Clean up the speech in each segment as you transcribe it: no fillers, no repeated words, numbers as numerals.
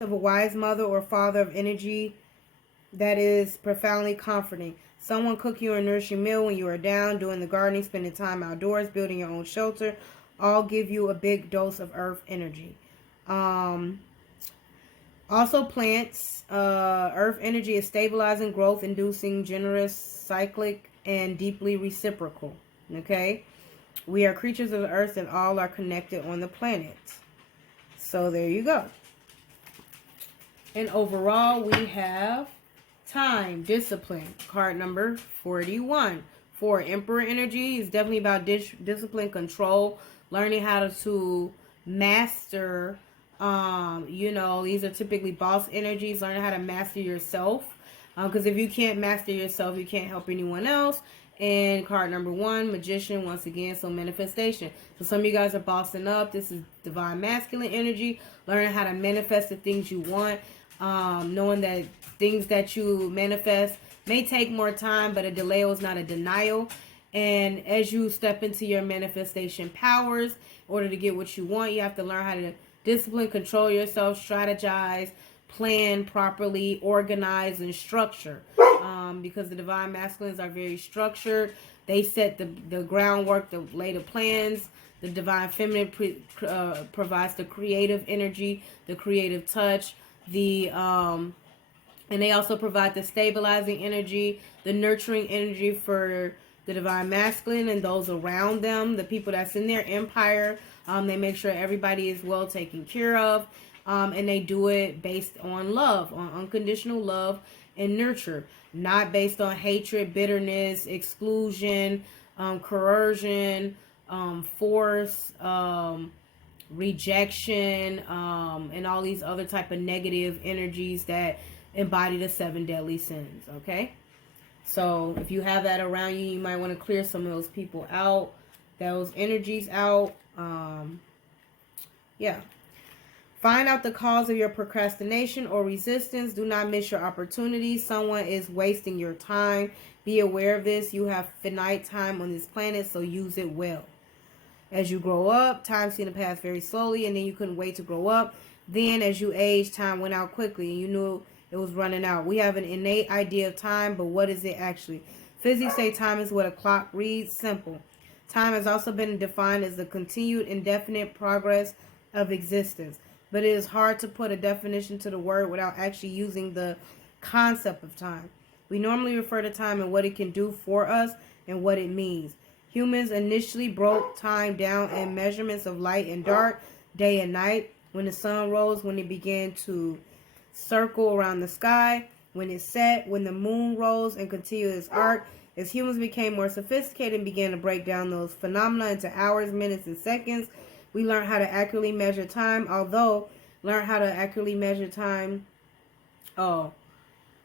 of a wise mother or father of energy that is profoundly comforting. Someone cook you a nourishing meal when you are down, doing the gardening, spending time outdoors, building your own shelter, all give you a big dose of earth energy. Um, Also, plants, earth energy is stabilizing, growth inducing, generous, cyclic, and deeply reciprocal. Okay? We are creatures of the earth and all are connected on the planet. So there you go. And overall, we have time, discipline, card number 41. For Emperor energy is definitely about discipline, control, learning how to master. These are typically boss energies. Learning how to master yourself. Because if you can't master yourself, you can't help anyone else. And card number 1, magician, once again, so manifestation. So some of you guys are bossing up. This is divine masculine energy. Learning how to manifest the things you want. Knowing that things that you manifest may take more time, but a delay is not a denial. And as you step into your manifestation powers, in order to get what you want, you have to learn how to discipline, control yourself, strategize, plan properly, organize, and structure. Because the divine masculines are very structured. They set the groundwork, the lay the plans. The divine feminine provides the creative energy, the creative touch, and they also provide the stabilizing energy, the nurturing energy for the divine masculine and those around them, the people that's in their empire. They make sure everybody is well taken care of, and they do it based on love, on unconditional love and nurture, not based on hatred, bitterness, exclusion, coercion, force, rejection, and all these other type of negative energies that embody the 7 deadly sins. Okay, so if you have that around you, you might want to clear some of those people out, those energies out. Yeah. Find out the cause of your procrastination or resistance. Do not miss your opportunity. Someone is wasting your time. Be aware of this. You have finite time on this planet, so use it well. As you grow up, time seemed to pass very slowly, and then you couldn't wait to grow up. Then, as you age, time went out quickly, and you knew it was running out. We have an innate idea of time, but what is it actually? Physics say time is what a clock reads. Simple. Time has also been defined as the continued indefinite progress of existence. But it is hard to put a definition to the word without actually using the concept of time. We normally refer to time and what it can do for us and what it means. Humans initially broke time down in measurements of light and dark, day and night, when the sun rose, when it began to circle around the sky, when it set, when the moon rose and continued its arc. As humans became more sophisticated and began to break down those phenomena into hours, minutes, and seconds, we learned how to accurately measure time.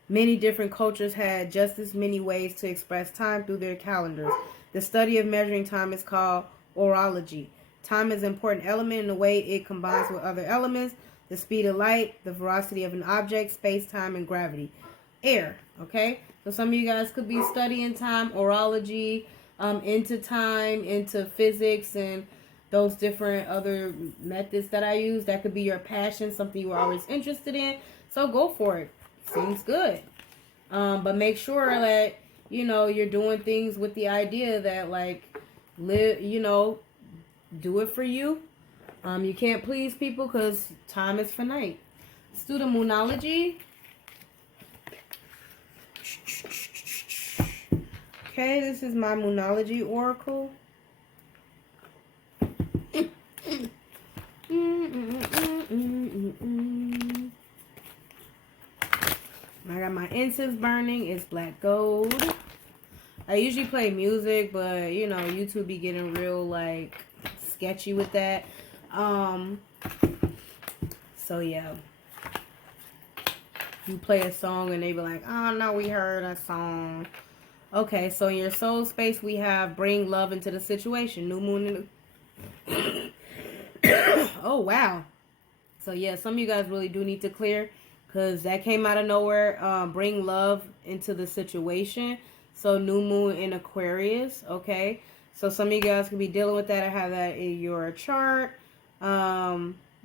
Many different cultures had just as many ways to express time through their calendars. The study of measuring time is called orology. Time is an important element in the way it combines with other elements: the speed of light, the velocity of an object, space, time, and gravity. Air, okay? So some of you guys could be studying time, orology, into time, into physics, and those different other methods that I use. That could be your passion, something you were always interested in. So go for it. Seems good. But make sure that, you're doing things with the idea that, do it for you. You can't please people because time is finite. Let's do the moonology. Okay, this is my moonology oracle. I got my incense burning. It's black gold. I usually play music, but YouTube be getting real sketchy with that. So yeah. You play a song and they be like, "Oh no, we heard a song." Okay, so in your soul space we have bring love into the situation. New moon in the oh wow. So yeah, some of you guys really do need to clear, because that came out of nowhere. Bring love into the situation. So new moon in Aquarius. Okay, so some of you guys could be dealing with that or have that in your chart.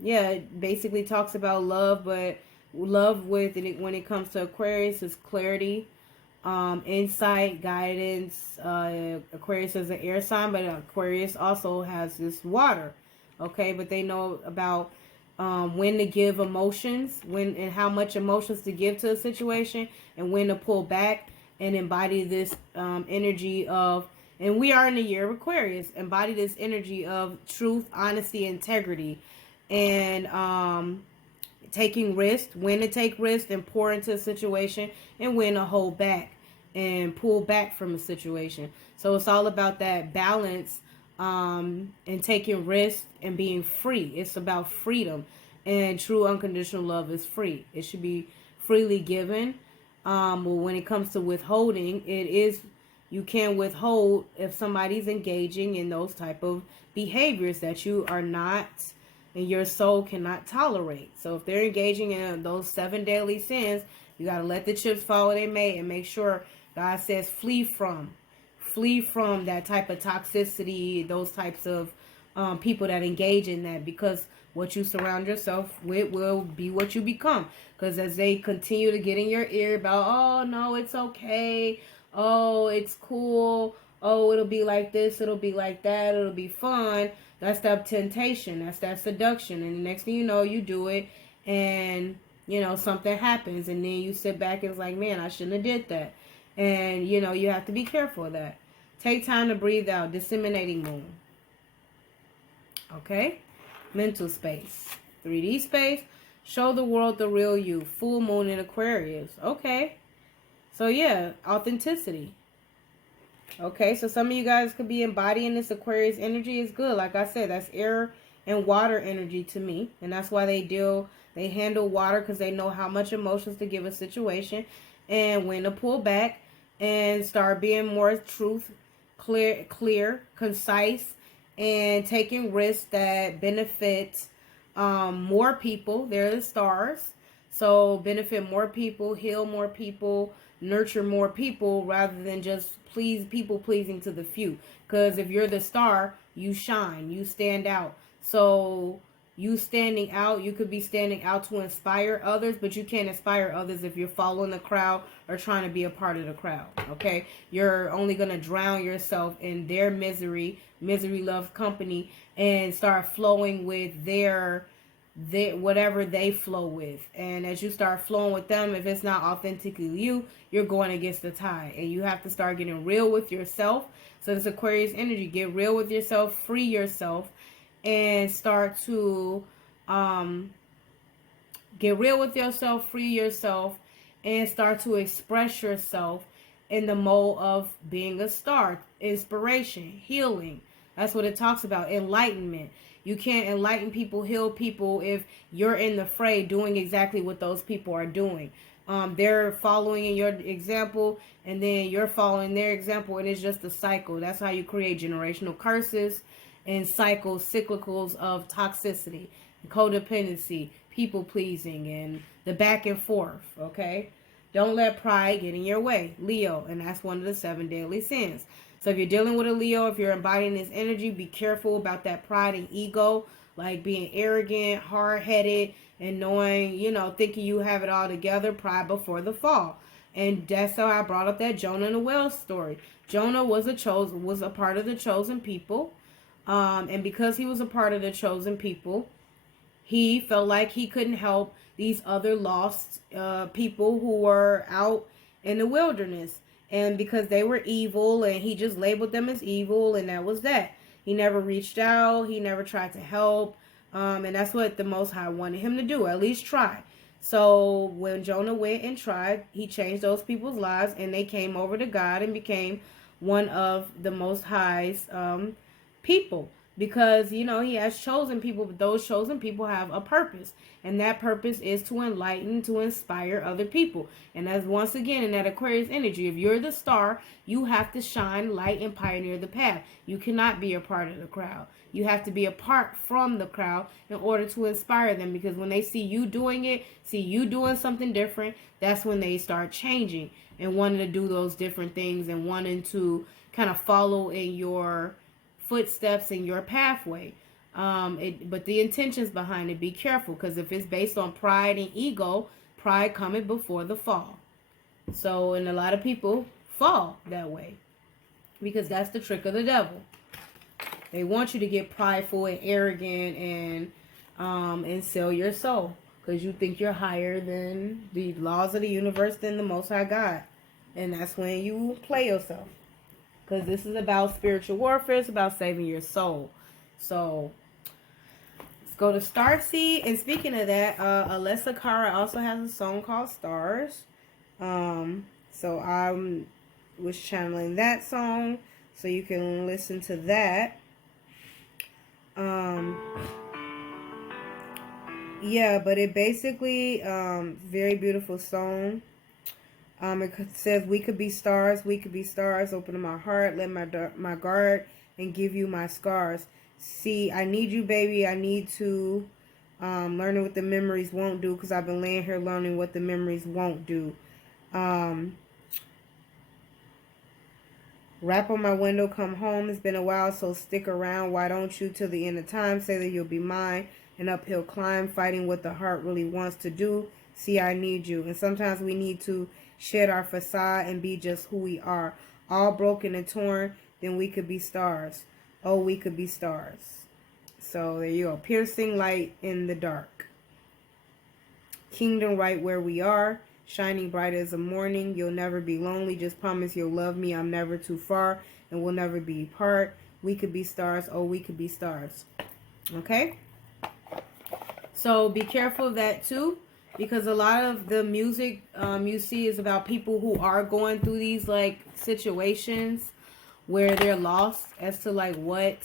Yeah, it basically talks about love, but love with it when it comes to Aquarius is clarity, insight, guidance. Aquarius is an air sign, but Aquarius also has this water. Okay, but they know about when to give emotions, when and how much emotions to give to a situation, and when to pull back and embody this energy of. And we are in the year of Aquarius. Embody this energy of truth, honesty, integrity, and taking risks, when to take risks and pour into a situation, and when to hold back and pull back from a situation. So it's all about that balance, and taking risks and being free. It's about freedom, and true unconditional love is free. It should be freely given. But when it comes to withholding, it is, you can withhold if somebody's engaging in those type of behaviors that you are not and your soul cannot tolerate. So if they're engaging in those 7 deadly sins, you got to let the chips fall where they may, and make sure God says flee from that type of toxicity, those types of people that engage in that, because what you surround yourself with will be what you become. Because as they continue to get in your ear about, oh no, it's okay, oh it's cool, oh it'll be like this, it'll be like that, it'll be fun, that's that temptation, that's that seduction, and the next thing you know, you do it, and something happens, and then you sit back and it's like, man, I shouldn't have did that. And you have to be careful of that. Take time to breathe out. Disseminating moon. Okay? Mental space. 3D space. Show the world the real you. Full moon in Aquarius. Okay. So yeah, authenticity. Okay, so some of you guys could be embodying this Aquarius energy. Is good. Like I said, that's air and water energy to me. And that's why they handle water, because they know how much emotions to give a situation and when to pull back and start being more clear, concise, and taking risks that benefit more people. They're the stars. So benefit more people, heal more people, nurture more people, rather than just pleasing to the few. Because if you're the star, you shine, you stand out. So you standing out, you could be standing out to inspire others, but you can't inspire others if you're following the crowd or trying to be a part of the crowd. Okay, you're only going to drown yourself in their misery loves company, and start flowing with their whatever they flow with. And as you start flowing with them, if it's not authentically you, you're going against the tide. And you have to start getting real with yourself. So this Aquarius energy, get real with yourself, free yourself, and start to get real with yourself, free yourself, and start to express yourself in the mode of being a star. Inspiration, healing. That's what it talks about. Enlightenment. You can't enlighten people, heal people, if you're in the fray doing exactly what those people are doing. They're following in your example, and then you're following their example, and it's just a cycle. That's how you create generational curses and cyclicals of toxicity, codependency, people pleasing, and the back and forth. Okay, don't let pride get in your way. Leo, and that's one of the 7 deadly sins. So if you're dealing with a Leo, if you're embodying this energy, be careful about that pride and ego, like being arrogant, hard-headed, and knowing, thinking you have it all together. Pride before the fall. And that's how I brought up that Jonah and the whale story. Jonah was a part of the chosen people. And because he was a part of the chosen people, he felt like he couldn't help these other lost people who were out in the wilderness. And because they were evil, and he just labeled them as evil, and that was that. He never reached out. He never tried to help. And that's what the Most High wanted him to do, at least try. So when Jonah went and tried, he changed those people's lives, and they came over to God and became one of the Most High's people. Because, he has chosen people, but those chosen people have a purpose. And that purpose is to enlighten, to inspire other people. And as once again, in that Aquarius energy, if you're the star, you have to shine light and pioneer the path. You cannot be a part of the crowd. You have to be apart from the crowd in order to inspire them. Because when they see you doing it, see you doing something different, that's when they start changing and wanting to do those different things and wanting to kind of follow in your footsteps in your pathway. But the intentions behind it, be careful, because if it's based on pride and ego, pride cometh before the fall. So, and a lot of people fall that way because that's the trick of the devil. They want you to get prideful and arrogant and sell your soul because you think you're higher than the laws of the universe, than the Most High God. And that's when you play yourself, because this is about spiritual warfare. It's about saving your soul. So let's go to Starseed. And speaking of that, Alessa Cara also has a song called Stars. So I was channeling that song, so you can listen to that. Yeah, but it basically, very beautiful song. It says, we could be stars, we could be stars. Open to my heart, let my guard, and give you my scars. See, I need you, baby. I need to learning what the memories won't do, because I've been laying here learning what the memories won't do. Rap on my window, come home. It's been a while, so stick around. Why don't you, till the end of time, say that you'll be mine? An uphill climb, fighting what the heart really wants to do. See, I need you. And sometimes we need to shed our facade and be just who we are. All broken and torn, then we could be stars. Oh, we could be stars. So there you go. Piercing light in the dark. Kingdom right where we are. Shining bright as the morning. You'll never be lonely. Just promise you'll love me. I'm never too far, and we'll never be apart. We could be stars. Oh, we could be stars. Okay? So be careful of that too, because a lot of the music you see is about people who are going through these like situations where they're lost as to like what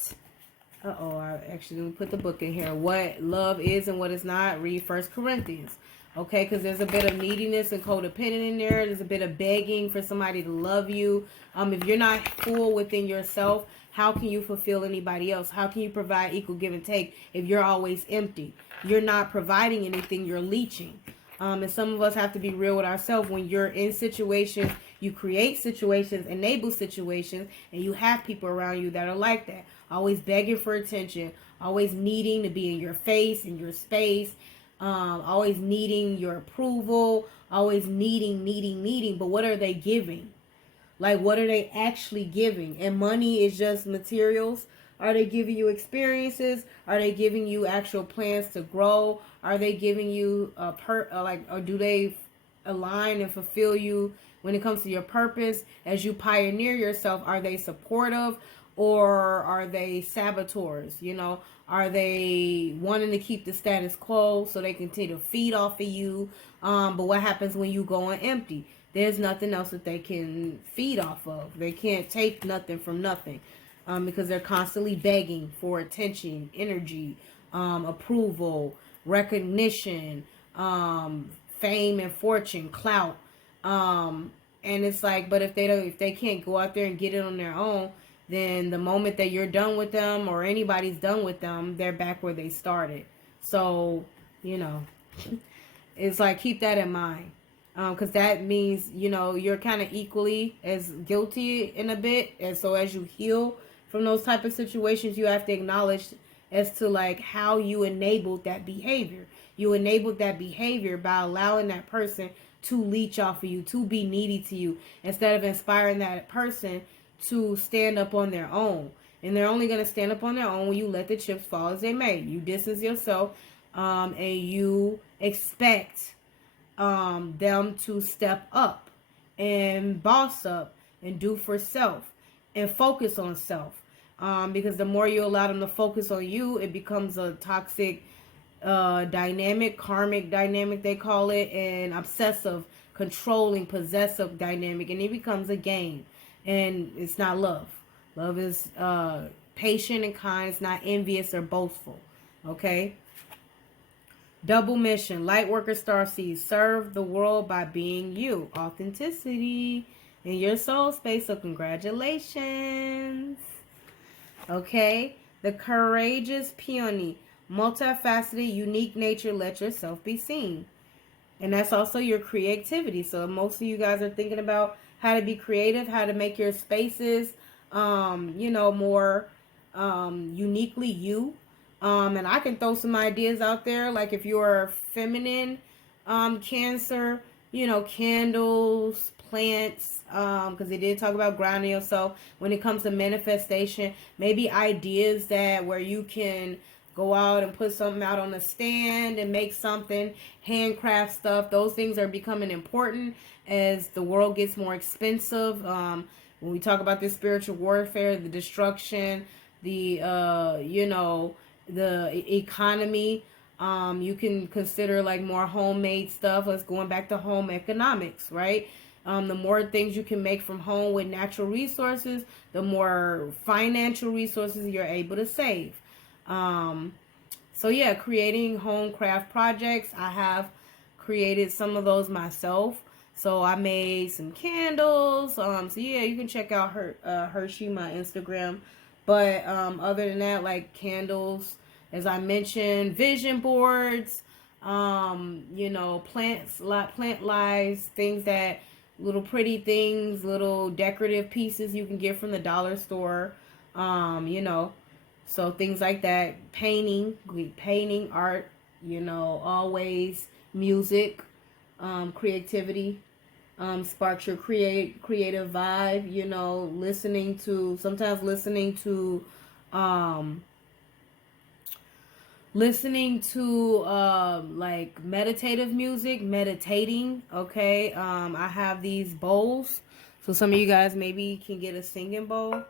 I actually didn't put the book in here. What love is and what it's not. Read 1 Corinthians. Okay, because there's a bit of neediness and codependent in there. There's a bit of begging for somebody to love you. If you're not full within yourself, how can you fulfill anybody else? How can you provide equal give and take if you're always empty? You're not providing anything, you're leeching. And some of us have to be real with ourselves. When you're in situations, you create situations, enable situations, and you have people around you that are like that. Always begging for attention, always needing to be in your face, in your space, always needing your approval, always needing. But what are they giving? Like, what are they actually giving? And money is just materials. Are they giving you experiences? Are they giving you actual plans to grow? Are they giving you or do they align and fulfill you when it comes to your purpose as you pioneer yourself? Are they supportive, or are they saboteurs? Are they wanting to keep the status quo so they continue to feed off of you? But what happens when you go on empty? There's nothing else that they can feed off of. They can't take nothing from nothing, because they're constantly begging for attention, energy, approval, recognition, fame and fortune, clout. And it's like, but if they can't go out there and get it on their own, then the moment that you're done with them, or anybody's done with them, they're back where they started. So, it's like, keep that in mind. Because that means, you're kind of equally as guilty in a bit. And so as you heal from those type of situations, you have to acknowledge as to like how you enabled that behavior. You enabled that behavior by allowing that person to leech off of you, to be needy to you, instead of inspiring that person to stand up on their own. And they're only going to stand up on their own when you let the chips fall as they may. You distance yourself, and you expect them to step up and boss up and do for self and focus on self. Because the more you allow them to focus on you, it becomes a toxic dynamic, karmic dynamic they call it, and obsessive, controlling, possessive dynamic, and it becomes a game. And it's not love. Love is patient and kind. It's not envious or boastful. Okay? Double mission. Lightworker Starseed. Serve the world by being you. Authenticity in your soul space. So congratulations. Okay? The Courageous Peony. Multifaceted, unique nature. Let yourself be seen. And that's also your creativity. So most of you guys are thinking about how to be creative, how to make your spaces, more uniquely you. And I can throw some ideas out there, like if you're feminine, Cancer, you know, candles, plants, because they did talk about grounding yourself when it comes to manifestation. Maybe ideas that where you can go out and put something out on a stand and make something, handcraft stuff. Those things are becoming important as the world gets more expensive. When we talk about this spiritual warfare, the destruction, the you know, the economy, you can consider like more homemade stuff. Let's going back to home economics, right? The more things you can make from home with natural resources, the more financial resources you're able to save. So yeah, creating home craft projects. I have created some of those myself. So I made some candles. So yeah, you can check out Hershey, my Instagram. But other than that, like candles, as I mentioned, vision boards, you know, plant lives, things that little pretty things, little decorative pieces you can get from the dollar store. You know, so things like that, painting, art, you know, always music, creativity, sparks your creative vibe, you know, sometimes listening to like meditative music, meditating, okay? I have these bowls, so some of you guys maybe can get a singing bowl.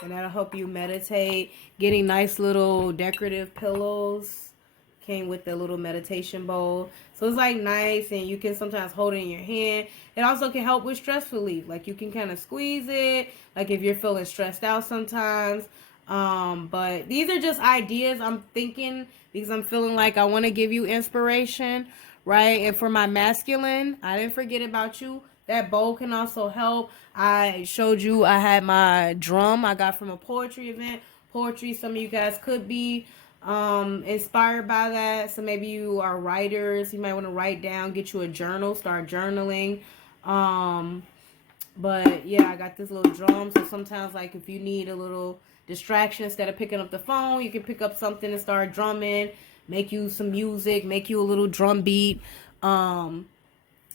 And that'll help you meditate. Getting nice little decorative pillows came with the little meditation bowl. So it's like nice, and you can sometimes hold it in your hand. It also can help with stress relief. Like you can kind of squeeze it, like if you're feeling stressed out sometimes. But these are just ideas I'm thinking because I'm feeling like I want to give you inspiration, right? And for my masculine, I didn't forget about you. That bowl can also help. I showed you I had my drum I got from a poetry event. Poetry, some of you guys could be inspired by that. So maybe you are writers. You might want to write down, get you a journal, start journaling. But yeah, I got this little drum. So sometimes like if you need a little distraction instead of picking up the phone, you can pick up something and start drumming, make you some music, make you a little drum beat. You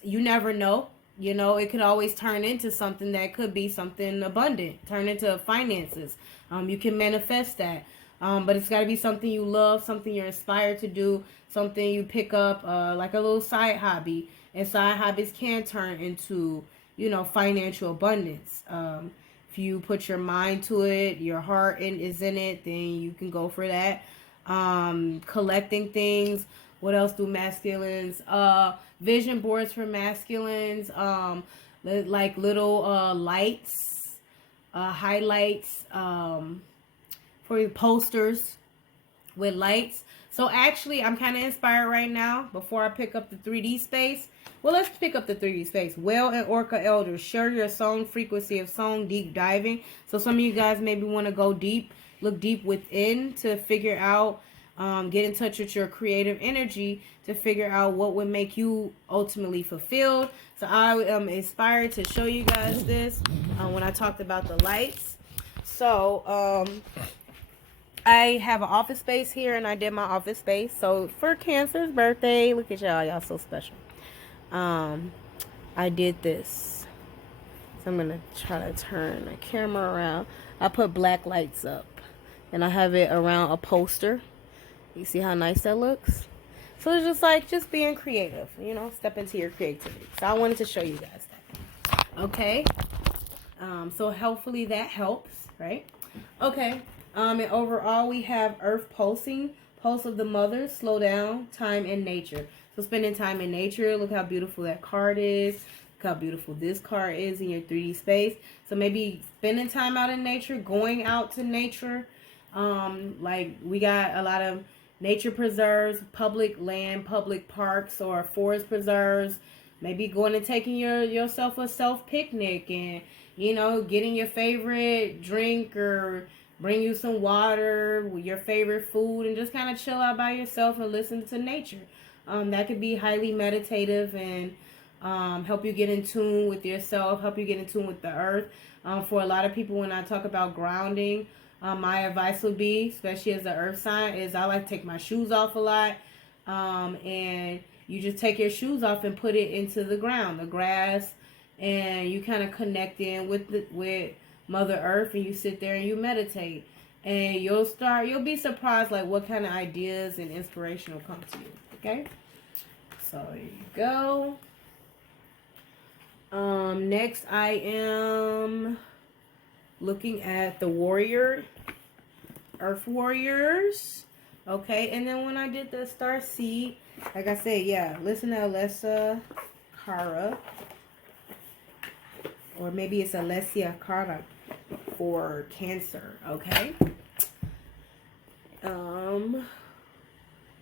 never know. You know, it could always turn into something that could be something abundant, turn into finances. You can manifest that. But it's got to be something you love, something you're inspired to do, something you pick up like a little side hobby. And side hobbies can turn into, you know, financial abundance. If you put your mind to it, your heart is in it, then you can go for that. Collecting things. What else do masculines? Vision boards for masculines. Like little lights, highlights, for posters with lights. So actually, I'm kind of inspired right now. Before I pick up the 3D space, well, let's pick up the 3D space. Whale and Orca Elders, share your song frequency of song, deep diving. So some of you guys maybe want to go deep, look deep within to figure out, get in touch with your creative energy to figure out what would make you ultimately fulfilled. So I am inspired to show you guys this when I talked about the lights. So I have an office space here, and I did my office space. So for Cancer's birthday, look at y'all so special. I did this. So I'm gonna try to turn the camera around. I put black lights up, and I have it around a poster. You see how nice that looks? So it's just like just being creative, you know, step into your creativity. So I wanted to show you guys that. Okay. So hopefully that helps, right? Okay. And overall, we have Earth pulsing, pulse of the mother, slow down, time and nature. So spending time in nature. Look how beautiful that card is. Look how beautiful this card is in your 3D space. So maybe spending time out in nature, going out to nature. Like we got a lot of nature preserves, public land, public parks, or forest preserves. Maybe going and taking yourself a self picnic, and you know, getting your favorite drink or bring you some water, your favorite food, and just kind of chill out by yourself and listen to nature. That could be highly meditative and help you get in tune with yourself, help you get in tune with the earth. For a lot of people, when I talk about grounding, my advice would be, especially as an earth sign, is I like to take my shoes off a lot. And you just take your shoes off and put it into the ground, the grass, and you kind of connect in with Mother Earth, and you sit there and you meditate. And you'll be surprised like what kind of ideas and inspiration will come to you. Okay? So here you go. Next I am looking at the warrior, earth warriors. Okay, and then when I did the star seed, like I said, yeah, listen to Alessia Cara, or maybe it's Alessia Cara for Cancer. Okay.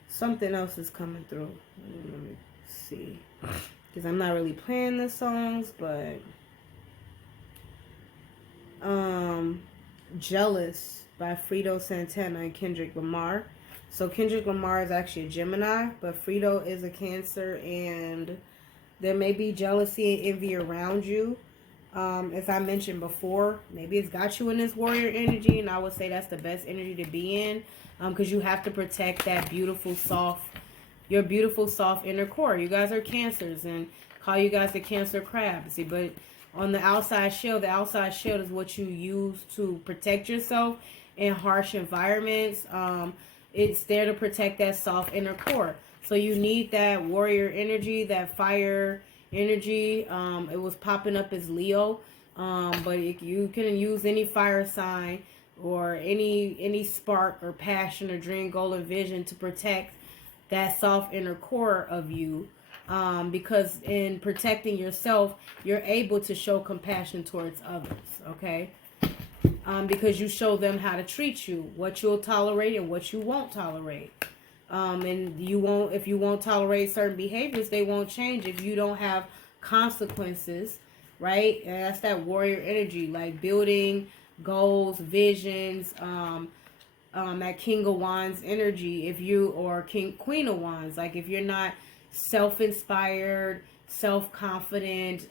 Something else is coming through. Let me see, because I'm not really playing the songs, but Jealous by Fredo Santana and Kendrick Lamar. So Kendrick Lamar is actually a Gemini, but Fredo is a Cancer, and there may be jealousy and envy around you. As I mentioned before, maybe it's got you in this warrior energy, and I would say that's the best energy to be in, because you have to protect that beautiful, your beautiful, soft inner core. You guys are Cancers, and call you guys the Cancer crab. See, but on the outside shell is what you use to protect yourself in harsh environments. It's there to protect that soft inner core. So you need that warrior energy, that fire energy. It was popping up as Leo, but you can use any fire sign or any spark or passion or dream, goal, or vision to protect that soft inner core of you. Because in protecting yourself, you're able to show compassion towards others. Okay. Because you show them how to treat you, what you'll tolerate and what you won't tolerate. And if you won't tolerate certain behaviors, they won't change if you don't have consequences, right? And that's that warrior energy, like building goals, visions, that King of Wands energy, or Queen of Wands, like if you're not self-inspired, self-confident,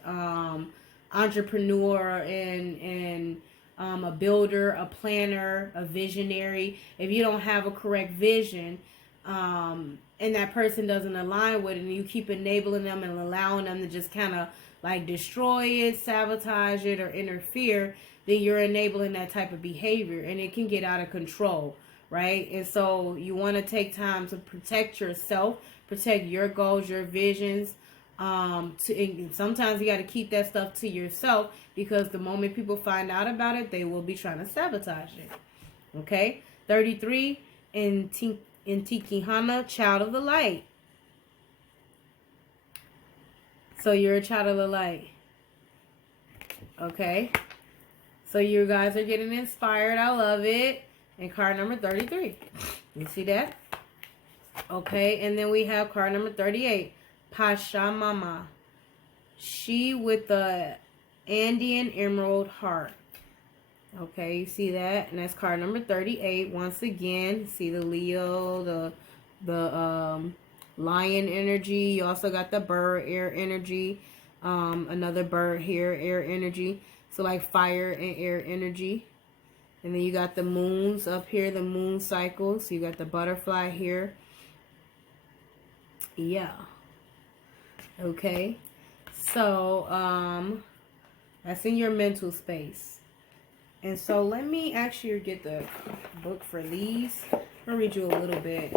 entrepreneur, and a builder, a planner, a visionary, if you don't have a correct vision, and that person doesn't align with it, and you keep enabling them and allowing them to just kind of like destroy it, sabotage it, or interfere, then you're enabling that type of behavior, and it can get out of control, right? And so you want to take time to protect yourself, protect your goals, your visions. And sometimes you got to keep that stuff to yourself, because the moment people find out about it, they will be trying to sabotage it. Okay, 33 in Tikihana, child of the light. So you're a child of the light. Okay, so you guys are getting inspired. I love it. And card number 33. You see that? Okay, and then we have card number 38. Pasha Mama. She with the Andean emerald heart. Okay, you see that? And that's card number 38. Once again, see the Leo, the lion energy. You also got the bird, air energy. Another bird here, air energy. So like fire and air energy. And then you got the moons up here, the moon cycle. So you got the butterfly here. Yeah. Okay. So, that's in your mental space. And so let me actually get the book for these. I'll read you a little bit.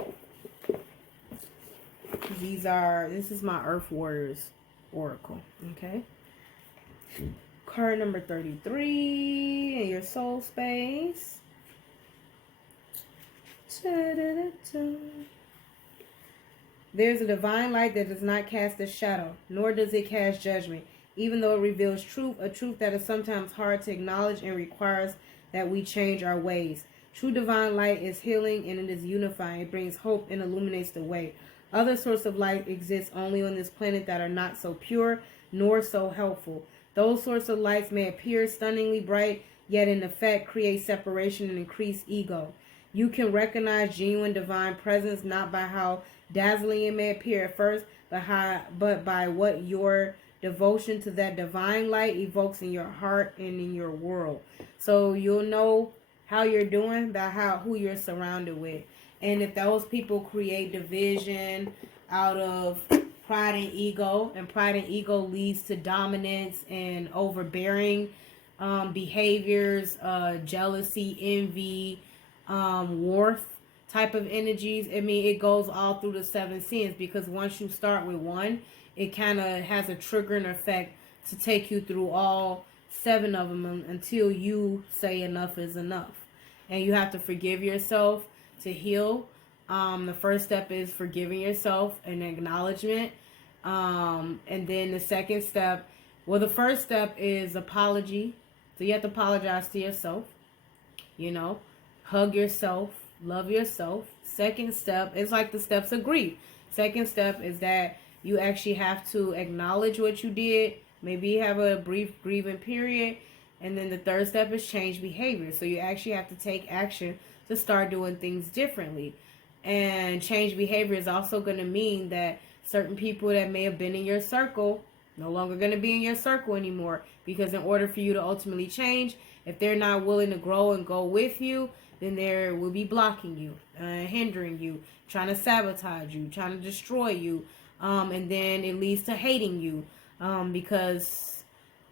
This is my Earth Warriors Oracle. Okay. Card number 33 in your soul space. There's a divine light that does not cast a shadow, nor does it cast judgment, even though it reveals truth, a truth that is sometimes hard to acknowledge and requires that we change our ways. True divine light is healing, and it is unifying. It brings hope and illuminates the way. Other sources of light exist only on this planet that are not so pure nor so helpful. Those sorts of lights may appear stunningly bright, yet in effect create separation and increase ego. You can recognize genuine divine presence not by how dazzling it may appear at first, but by what your devotion to that divine light evokes in your heart and in your world. So you'll know how you're doing by who you're surrounded with. And if those people create division out of pride and pride and ego leads to dominance and overbearing behaviors, jealousy, envy, worth type of energies. I mean, it goes all through the seven sins, because once you start with one, it kind of has a triggering effect to take you through all seven of them until you say enough is enough. And you have to forgive yourself to heal. The first step is forgiving yourself and acknowledgement. And then the second step, well, the first step is apology. So you have to apologize to yourself, you know, hug yourself, love yourself. Second step is like the steps of grief. Second step is that you actually have to acknowledge what you did. Maybe have a brief grieving period. And then the third step is change behavior. So you actually have to take action to start doing things differently. And change behavior is also going to mean that certain people that may have been in your circle no longer going to be in your circle anymore. Because in order for you to ultimately change, if they're not willing to grow and go with you, then they will be blocking you, hindering you, trying to sabotage you, trying to destroy you. And then it leads to hating you. Because,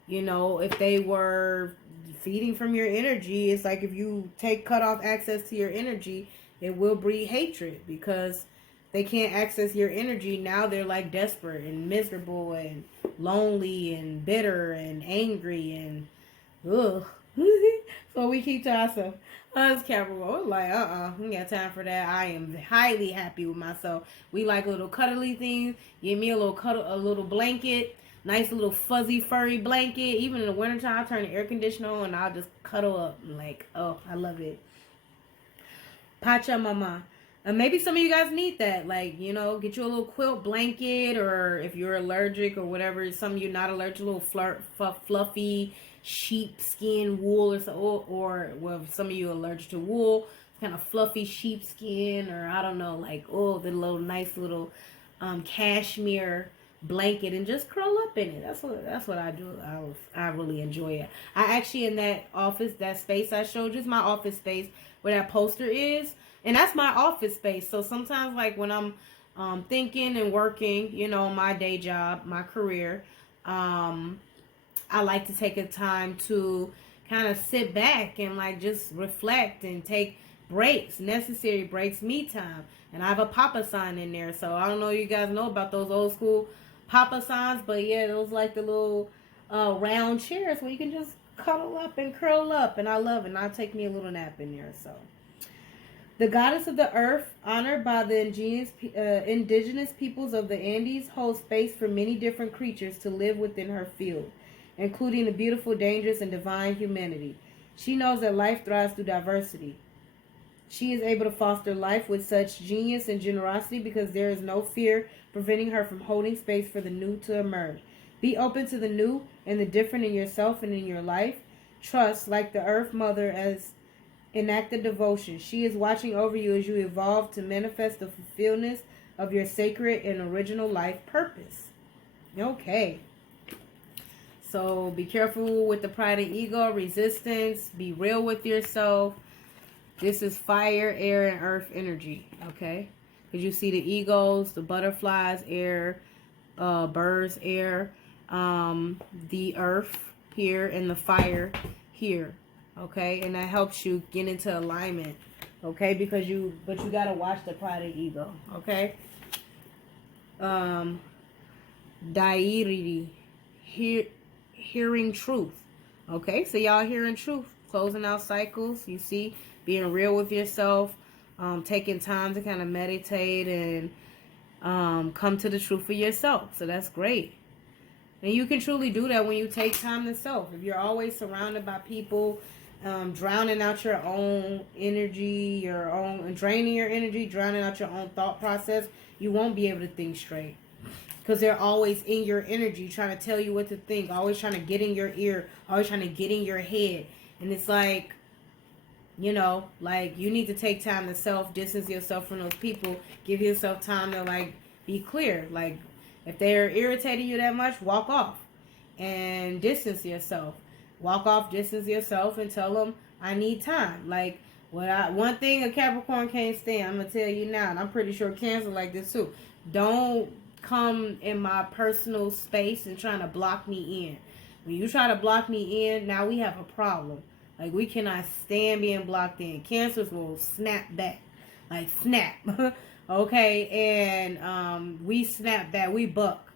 you know, if they were feeding from your energy, it's like if you cut off access to your energy, it will breed hatred, because they can't access your energy. Now they're like desperate and miserable and lonely and bitter and angry and ugh. So we keep to ourselves. Us Capricorn, we're like, we got time for that. I am highly happy with myself. We like little cuddly things. Give me a little blanket, nice little fuzzy furry blanket. Even in the wintertime, I turn the air conditioner on and I'll just cuddle up. Like, oh, I love it. Pachamama. Maybe some of you guys need that. Like, you know, get you a little quilt blanket, or if you're allergic or whatever, some of you not allergic, a little fluffy sheepskin wool, or well, some of you allergic to wool, kind of fluffy sheepskin, or I don't know, like, oh, the little nice little cashmere blanket, and just curl up in it. That's what I do. I really enjoy it. I actually, in that office, that space I showed you is my office space where that poster is, and that's my office space. So sometimes, like when I'm thinking and working, you know, my day job, my career, I like to take a time to kind of sit back and like just reflect and take breaks, necessary breaks, me time. And I have a papa sign in there. So I don't know if you guys know about those old school papa signs, but yeah, those like the little round chairs where you can just cuddle up and curl up, and I love it. And I'll take me a little nap in there. So the goddess of the earth, honored by the indigenous peoples of the Andes, holds space for many different creatures to live within her field, including the beautiful, dangerous, and divine humanity. She knows that life thrives through diversity. She is able to foster life with such genius and generosity because there is no fear preventing her from holding space for the new to emerge. Be open to the new and the different in yourself and in your life. Trust, like the Earth Mother, as enacted devotion. She is watching over you as you evolve to manifest the fulfillment of your sacred and original life purpose. Okay. So be careful with the pride and ego, resistance. Be real with yourself. This is fire, air, and earth energy. Okay. Because you see the egos, the butterflies, air, birds, air, the earth here, and the fire here. Okay. And that helps you get into alignment. Okay. Because you got to watch the pride and ego. Okay. Dairiri. Hearing truth. Okay, so y'all hearing truth, closing out cycles. You see, being real with yourself, taking time to kind of meditate and come to the truth for yourself. So that's great. And you can truly do that when you take time to self. If you're always surrounded by people drowning out your own energy, draining your energy, drowning out your own thought process, you won't be able to think straight. Because they're always in your energy, trying to tell you what to think, always trying to get in your ear, always trying to get in your head. And it's like, You know, like, you need to take time to self-distance yourself from those people. Give yourself time to, like, be clear. Like, if they're irritating you that much, walk off and distance yourself. Walk off, distance yourself, and tell them, I need time. Like, one thing a Capricorn can't stand, I'm going to tell you now, and I'm pretty sure Cancer like this too. Don't come in my personal space and trying to block me in. When you try to block me in, now we have a problem. Like, we cannot stand being blocked in. Cancers will snap back. Like, snap. Okay? And we snap back. We buck.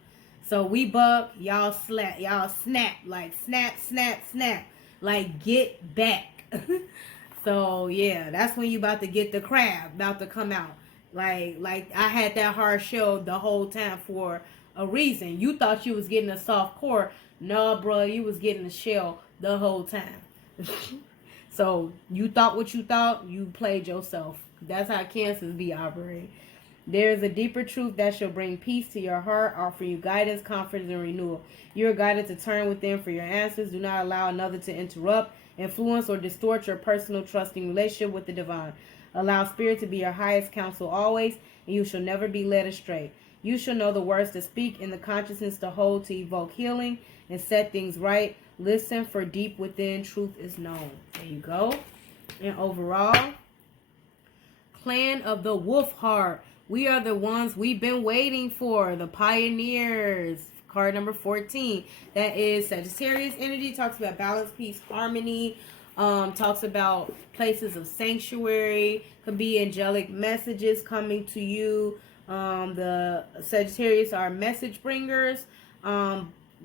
So we buck, y'all slap. Y'all snap. Like, snap, snap, snap. Like, get back. So, yeah. That's when you about to get the crab. About to come out. Like I had that hard shell the whole time for a reason. You thought you was getting a soft core. No, bro. You was getting a shell the whole time. So you thought what you thought, you played yourself. That's how Cancers be operating. There is a deeper truth that shall bring peace to your heart, offer you guidance, confidence, and renewal. You are guided to turn within for your answers. Do not allow another to interrupt, influence, or distort your personal trusting relationship with the divine. Allow spirit to be your highest counsel always, and you shall never be led astray. You shall know the words to speak and the consciousness to hold to evoke healing and set things right. Listen, for deep within truth is known. There you go. And overall, clan of the wolf heart. We are the ones we've been waiting for. The pioneers. Card number 14. That is Sagittarius energy. Talks about balance, peace, harmony. Talks about places of sanctuary. Could be angelic messages coming to you. The Sagittarius are message bringers.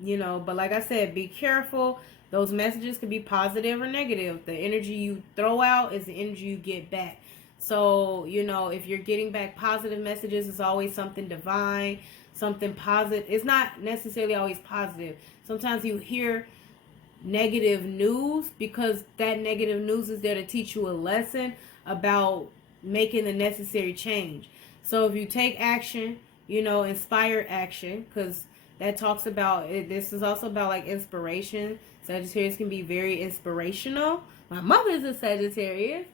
You know, but like I said, be careful. Those messages can be positive or negative. The energy you throw out is the energy you get back. So, you know, if you're getting back positive messages, it's always something divine, something positive. It's not necessarily always positive. Sometimes you hear negative news because that negative news is there to teach you a lesson about making the necessary change. So if you take action, you know, inspired action, because that talks about it. This is also about like inspiration. Sagittarius can be very inspirational. My mother's a Sagittarius.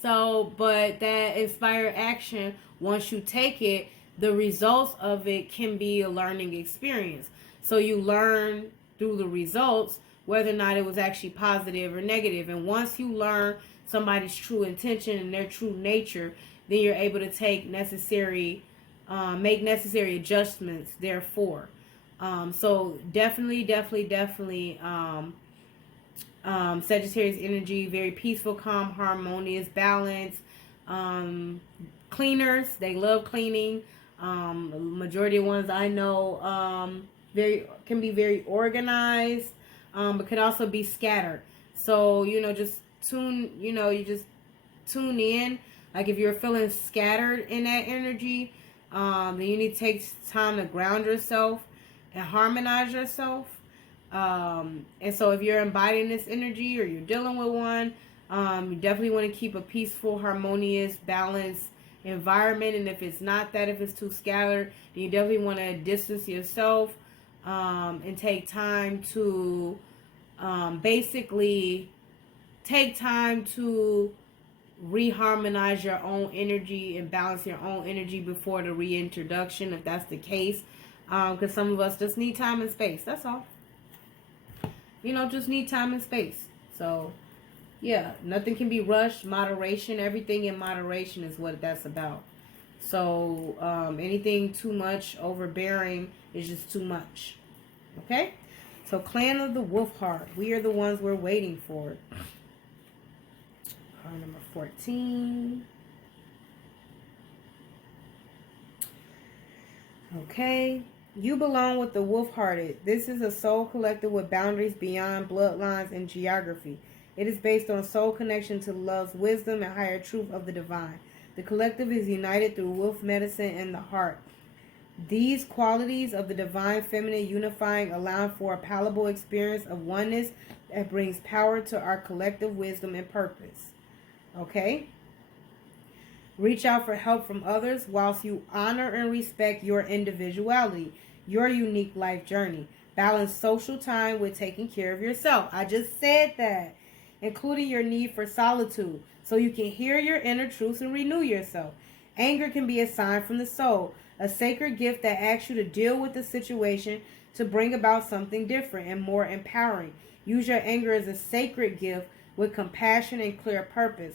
So, but that inspired action, once you take it, the results of it can be a learning experience. So you learn through the results whether or not it was actually positive or negative. And once you learn somebody's true intention and their true nature, then you're able to take necessary, make necessary adjustments therefore. So definitely Sagittarius energy, very peaceful, calm, harmonious, balanced. Cleaners, they love cleaning. Majority of ones I know can be very organized, but could also be scattered. So, you know, just you just tune in. Like if you're feeling scattered in that energy, then you need to take time to ground yourself and harmonize yourself. And so if you're embodying this energy or you're dealing with one, you definitely want to keep a peaceful, harmonious, balanced environment. And if it's not that, if it's too scattered, then you definitely want to distance yourself and take time to basically take time to reharmonize your own energy and balance your own energy before the reintroduction, if that's the case. Because some of us just need time and space. That's all. You know, just need time and space. So, yeah, nothing can be rushed. Moderation, everything in moderation is what that's about. So, anything too much, overbearing is just too much. Okay? So, Clan of the Wolf Heart. We are the ones we're waiting for. Card number 14. Okay. You belong with the wolf-hearted. This is a soul collective with boundaries beyond bloodlines and geography. It is based on soul connection to love's wisdom and higher truth of the divine. The collective is united through wolf medicine and the heart. These qualities of the divine feminine unifying allow for a palatable experience of oneness that brings power to our collective wisdom and purpose. Okay? Reach out for help from others whilst you honor and respect your individuality, your unique life journey. Balance social time with taking care of yourself. I just said that. Including your need for solitude. so you can hear your inner truths and renew yourself. Anger can be a sign from the soul, a sacred gift that asks you to deal with the situation to bring about something different and more empowering. Use your anger as a sacred gift with compassion and clear purpose.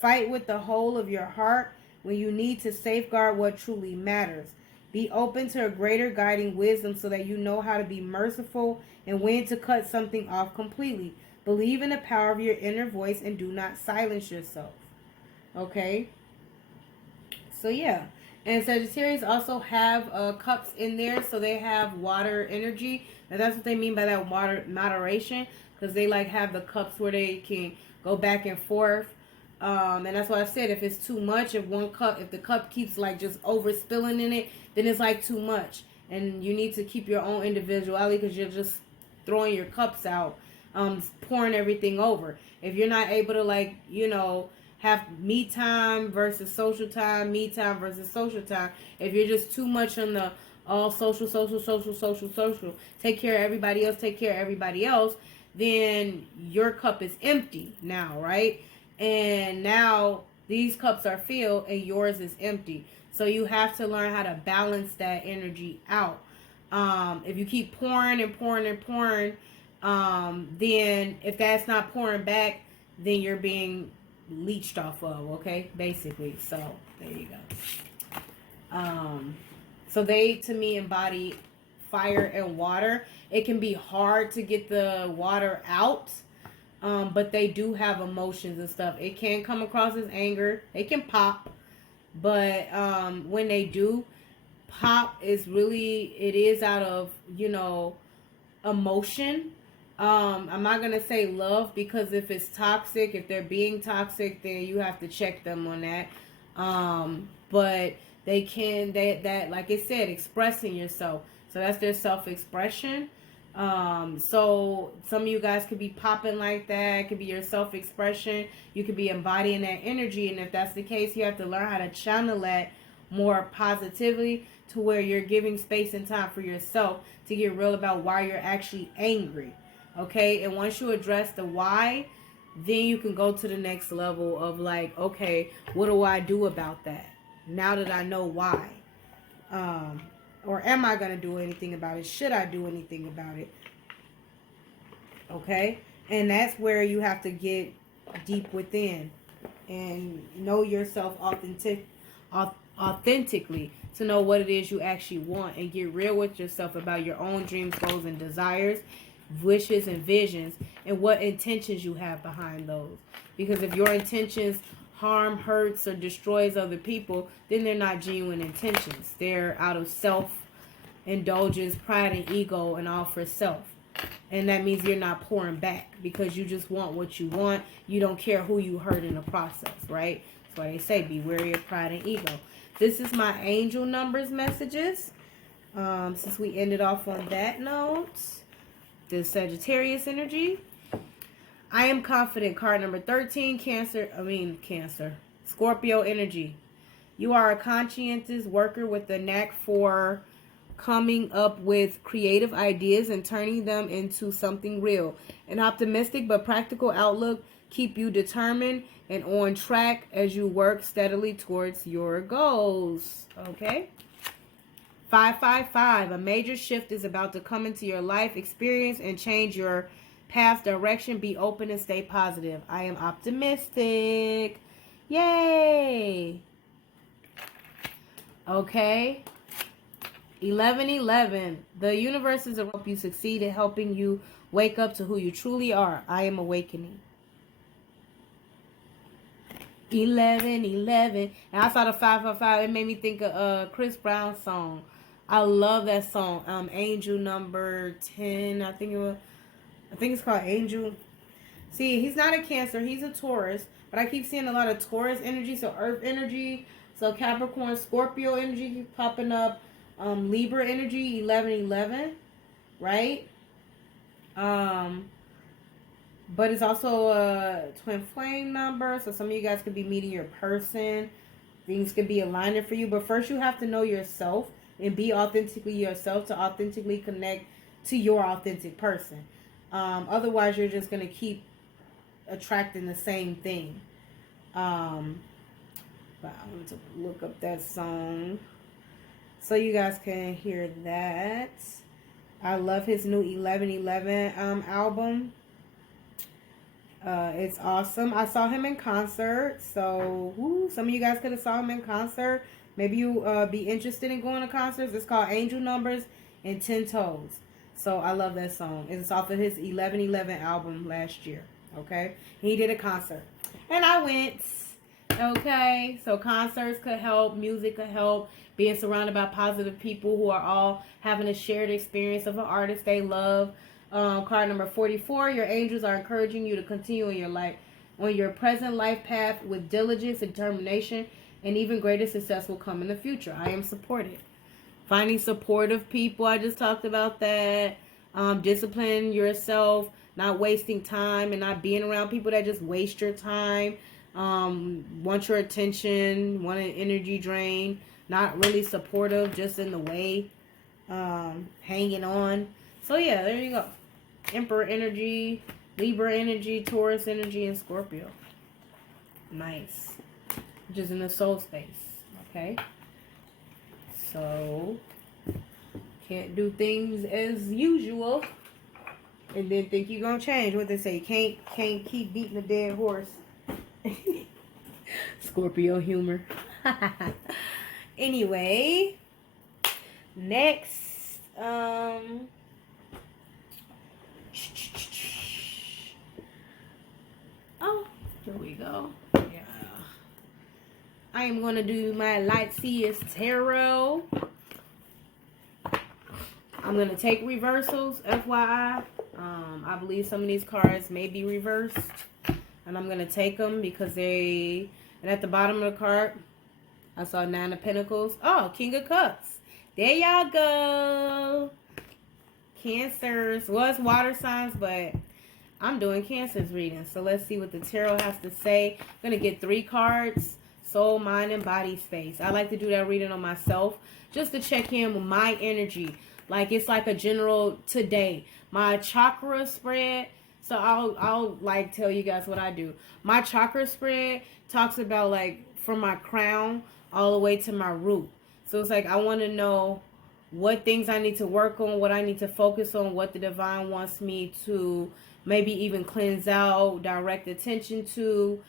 Fight with the whole of your heart when you need to safeguard what truly matters. Be open to a greater guiding wisdom so that you know how to be merciful and when to cut something off completely. Believe in the power of your inner voice and do not silence yourself. Okay? So, yeah. And Sagittarius also have cups in there, so they have water energy. And that's what they mean by that water moderation, because they like have the cups where they can go back and forth. And that's why I said if it's too much, if the cup keeps like just overspilling in it, then it's like too much. And you need to keep your own individuality because you're just throwing your cups out, pouring everything over. If you're not able to, like, have me time versus social time, me time versus social time, if you're just too much on the all social, take care of everybody else, then your cup is empty now, right? And now these cups are filled and yours is empty. So you have to learn how to balance that energy out. If you keep pouring and pouring and pouring, then if that's not pouring back, then you're being leached off of, okay? Basically. So there you go. So they, to me, embody fire and water. It can be hard to get the water out. But they do have emotions and stuff. It can come across as anger. They can pop. But when they do pop, it is out of, emotion. I'm not going to say love, because if it's toxic, if they're being toxic, then you have to check them on that. But they can, that like I said, expressing yourself. So that's their self-expression. So some of you guys could be popping like that. It could be your self-expression. You could be embodying that energy. And if that's the case, you have to learn how to channel that more positively to where you're giving space and time for yourself to get real about why you're actually angry. Okay. And once you address the why, then you can go to the next level of like, okay, what do I do about that? Now that I know why. Or am I going to do anything about it? Should I do anything about it? Okay? And that's where you have to get deep within and know yourself authentically to know what it is you actually want, and get real with yourself about your own dreams, goals, and desires, wishes, and visions, and what intentions you have behind those. Because if your intentions harm, hurts, or destroys other people, then they're not genuine intentions. They're out of self-indulgence, pride, and ego, and all for self. And that means you're not pouring back because you just want what you want. You don't care who you hurt in the process, right? That's why they say be wary of pride and ego. This is my angel numbers messages. Since we ended off on that note, the Sagittarius energy. I am confident. Card number 13, Cancer. Scorpio energy. You are a conscientious worker with a knack for coming up with creative ideas and turning them into something real. An optimistic but practical outlook keep you determined and on track as you work steadily towards your goals. Okay? 555. A major shift is about to come into your life experience and change your path direction. Be open and stay positive. I am optimistic. Yay! Okay. 1111. The universe is to help you succeed in helping you wake up to who you truly are. I am awakening. 1111. And I saw the 555. It made me think of Chris Brown's song. I love that song. Angel number 10. I think it's called Angel. See, he's not a Cancer. He's a Taurus. But I keep seeing a lot of Taurus energy. So Earth energy. So Capricorn, Scorpio energy keep popping up. Libra energy, 1111. Right? But it's also a twin flame number. So some of you guys could be meeting your person. Things could be aligning for you. But first you have to know yourself and be authentically yourself to authentically connect to your authentic person. Otherwise, you're just going to keep attracting the same thing. But I want to look up that song so you guys can hear that. I love his new 1111 album. It's awesome. I saw him in concert, so some of you guys could have saw him in concert. Maybe you be interested in going to concerts. It's called Angel Numbers and 10 Toes. So I love that song. It's off of his 1111 album last year. Okay, he did a concert, and I went. Okay, so concerts could help, music could help, being surrounded by positive people who are all having a shared experience of an artist they love. Card number 44, your angels are encouraging you to continue in your life, on your present life path with diligence and determination, and even greater success will come in the future. I am supported. Finding supportive people, I just talked about that. Discipline yourself, not wasting time and not being around people that just waste your time. Want your attention, want an energy drain, not really supportive, just in the way, hanging on. So yeah, there you go. Emperor energy, Libra energy, Taurus energy, and Scorpio. Nice. Just in the soul space. Okay. So can't do things as usual and then think you're gonna change. What they say, can't keep beating a dead horse. Scorpio humor. Anyway, next, oh, here we go. Yeah, I am gonna do my Light Seers Tarot. I'm gonna take reversals, FYI. I believe some of these cards may be reversed. And I'm going to take them because and at the bottom of the card, I saw 9 of Pentacles. Oh, King of Cups. There y'all go. Cancers. Well, it's water signs, but I'm doing Cancer's reading. So let's see what the tarot has to say. I'm going to get 3 cards. Soul, mind, and body space. I like to do that reading on myself just to check in with my energy. Like it's like a general today. My chakra spread. So I'll like tell you guys what I do. My chakra spread talks about like from my crown all the way to my root. So it's like I want to know what things I need to work on, what I need to focus on, what the divine wants me to maybe even cleanse out, direct attention to,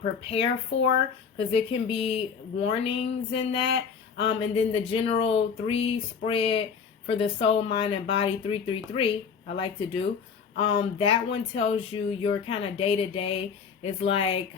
prepare for, because it can be warnings in that. And then the general 3 spread for the soul, mind, and body, 333, I like to do. That one tells you your kind of day-to-day is like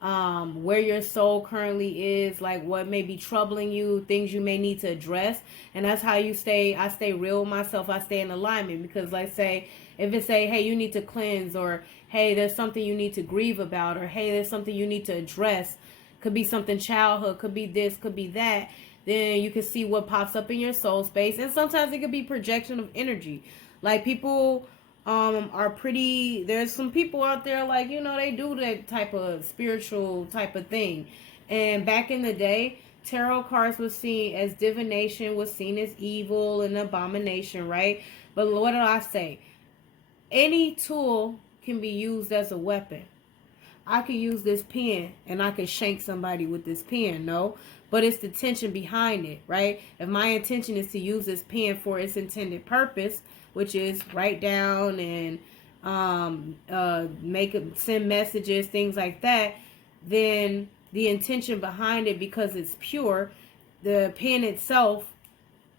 where your soul currently is, like what may be troubling you, things you may need to address. And that's how I stay real with myself. I stay in alignment because like say, if it say, hey, you need to cleanse, or hey, there's something you need to grieve about, or hey, there's something you need to address. Could be something childhood, could be this, could be that. Then you can see what pops up in your soul space. And sometimes it could be projection of energy. Like people are pretty, there's some people out there like, you know, they do that type of spiritual type of thing. And back in the day, tarot cards was seen as divination, was seen as evil and abomination, right? But what do I say? Any tool can be used as a weapon. I could use this pen and I could shank somebody with this pen, no? But it's the intention behind it, right? If my intention is to use this pen for its intended purpose, which is write down and send messages, things like that, then the intention behind it, because it's pure, the pen itself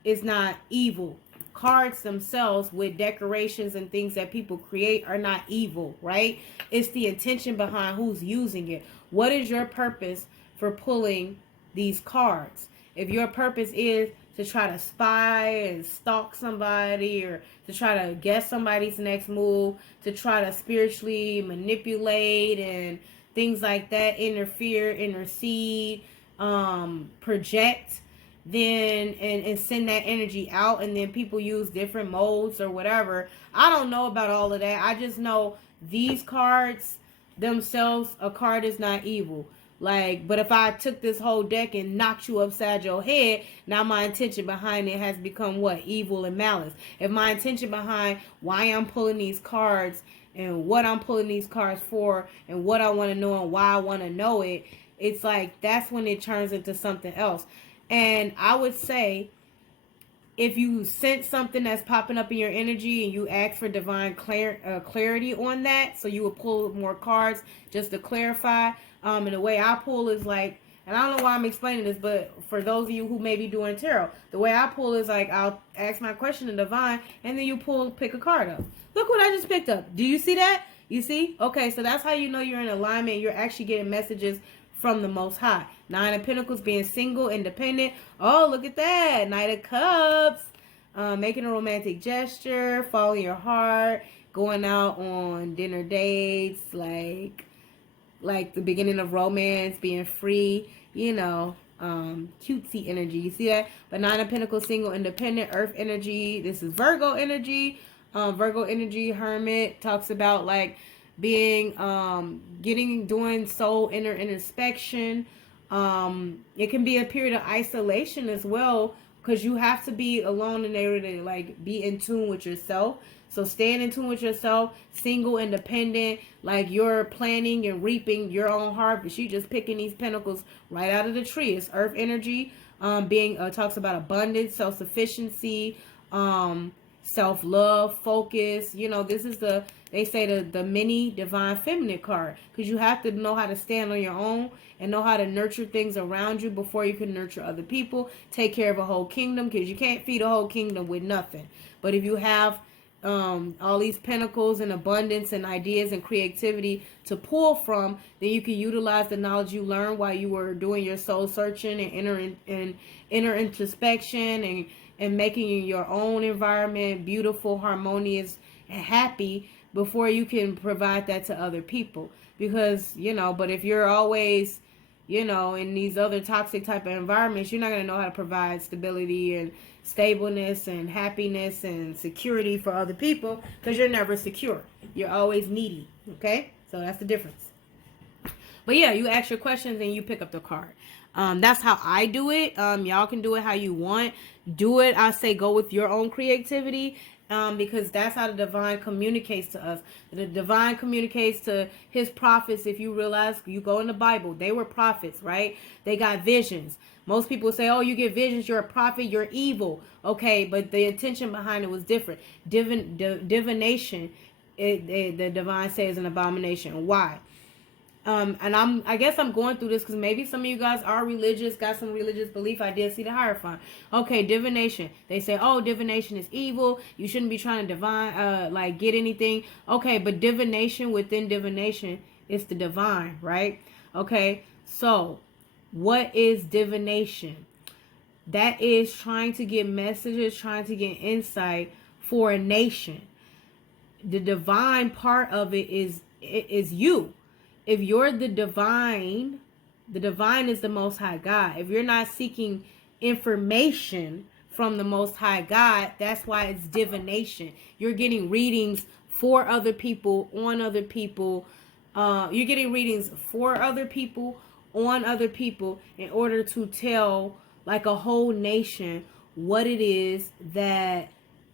is not evil. Cards themselves with decorations and things that people create are not evil, right? It's the intention behind who's using it. What is your purpose for pulling these cards? If your purpose is to try to spy and stalk somebody, or to try to guess somebody's next move, to try to spiritually manipulate and things like that, interfere, intercede, project, then and send that energy out, and then people use different modes or whatever. I don't know about all of that. I just know these cards themselves, a card is not evil. Like, but if I took this whole deck and knocked you upside your head, now my intention behind it has become what? Evil and malice. If my intention behind why I'm pulling these cards and what I'm pulling these cards for and what I want to know and why I want to know it, it's like that's when it turns into something else. And I would say if you sense something that's popping up in your energy and you ask for divine clarity on that, so you will pull more cards just to clarify. And the way I pull is like, and I don't know why I'm explaining this, but for those of you who may be doing tarot, the way I pull is like I'll ask my question to divine, and then you pick a card up. Look what I just picked up. Do you see that? You see? Okay, so that's how you know you're in alignment. You're actually getting messages from the Most High. Nine of Pentacles, being single, independent. Oh, look at that. Knight of Cups. Making a romantic gesture, following your heart, going out on dinner dates, like the beginning of romance, being free, cutesy energy. You see that? But Nine of Pentacles, single, independent, earth energy. This is Virgo energy. Virgo energy, hermit, talks about like being doing soul introspection. It can be a period of isolation as well, because you have to be alone in order to like be in tune with yourself. So staying in tune with yourself, single, independent, like you're planting and reaping your own harvest. You just picking these pentacles right out of the tree. It's earth energy. Being talks about abundance, self-sufficiency, self-love, focus. This is they say the mini divine feminine card, because you have to know how to stand on your own and know how to nurture things around you before you can nurture other people. Take care of a whole kingdom, because you can't feed a whole kingdom with nothing. But if you have all these pentacles and abundance and ideas and creativity to pull from, then you can utilize the knowledge you learned while you were doing your soul searching and inner introspection and making your own environment beautiful, harmonious, and happy before you can provide that to other people. Because, but if you're always, in these other toxic type of environments, you're not going to know how to provide stability and stableness and happiness and security for other people, because you're never secure. You're always needy. Okay? So that's the difference. But yeah, you ask your questions and you pick up the card. That's how I do it. Y'all can do it how you want. Do it. I say go with your own creativity. Because that's how the divine communicates to us. The divine communicates to his prophets. If you realize, you go in the Bible, they were prophets, right? They got visions. Most people say, oh, you get visions, you're a prophet, you're evil. Okay, but the intention behind it was different. Divination, the divine says, is an abomination. Why? And I guess I'm going through this because maybe some of you guys are religious, got some religious belief. I did see the Hierophant. Okay, divination. They say, oh, divination is evil. You shouldn't be trying to get anything. Okay, but divination within divination is the divine, right? Okay, so what is divination? That is trying to get messages, trying to get insight for a nation. The divine part of it is you. If you're the divine is the Most High God. If you're not seeking information from the Most High God, that's why it's divination. You're getting readings for other people, on other people. You're getting readings for other people, on other people, in order to tell like a whole nation what it is that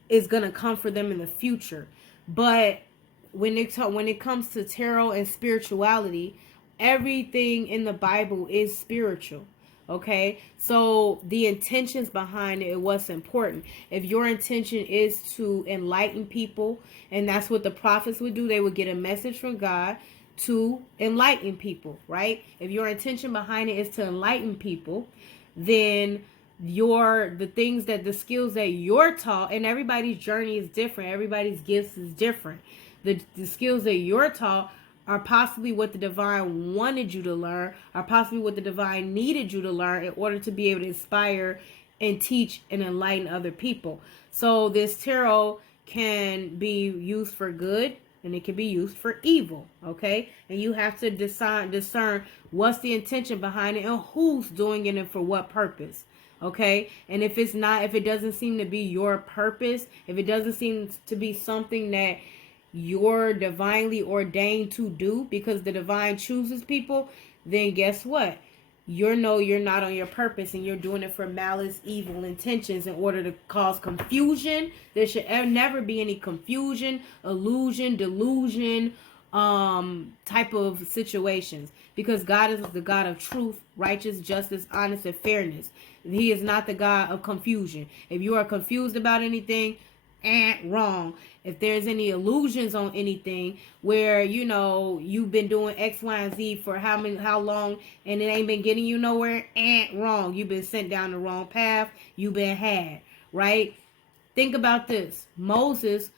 is going to come for them in the future. But when it comes to tarot and spirituality, everything in the Bible is spiritual. Okay, so the intentions behind it, what's important. If your intention is to enlighten people, and that's what the prophets would do, they would get a message from God to enlighten people, right? If your intention behind it is to enlighten people, then the skills that you're taught, and everybody's journey is different, everybody's gifts is different. The skills that you're taught are possibly what the divine wanted you to learn, are possibly what the divine needed you to learn in order to be able to inspire and teach and enlighten other people. So this tarot can be used for good and it can be used for evil, okay? And you have to discern what's the intention behind it and who's doing it and for what purpose. Okay, and if it doesn't seem to be your purpose, if it doesn't seem to be something that you're divinely ordained to do, because the divine chooses people, then guess what? you're not on your purpose, and you're doing it for malice, evil intentions, in order to cause confusion. There should never be any confusion, illusion, delusion, type of situations, because God is the God of truth, righteous, justice, honest, and fairness. He is not the God of confusion. If you are confused about anything, wrong. If there's any illusions on anything where you've been doing X, Y, and Z for how long, and it ain't been getting you nowhere, wrong. You've been sent down the wrong path. You've been had, right? Think about this. Moses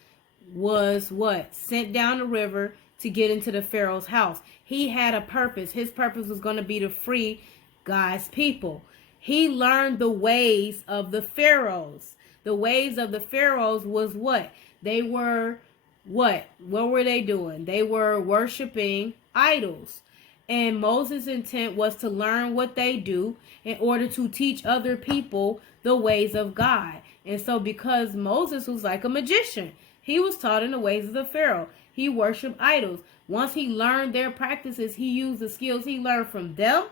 was what? Sent down the river to get into the Pharaoh's house. He had a purpose. His purpose was going to be to free God's people. He learned the ways of the pharaohs. The ways of the pharaohs was what? They were what? What were they doing? They were worshiping idols. And Moses' intent was to learn what they do in order to teach other people the ways of God. And so because Moses was like a magician, he was taught in the ways of the Pharaoh. He worshiped idols. Once he learned their practices, he used the skills he learned from them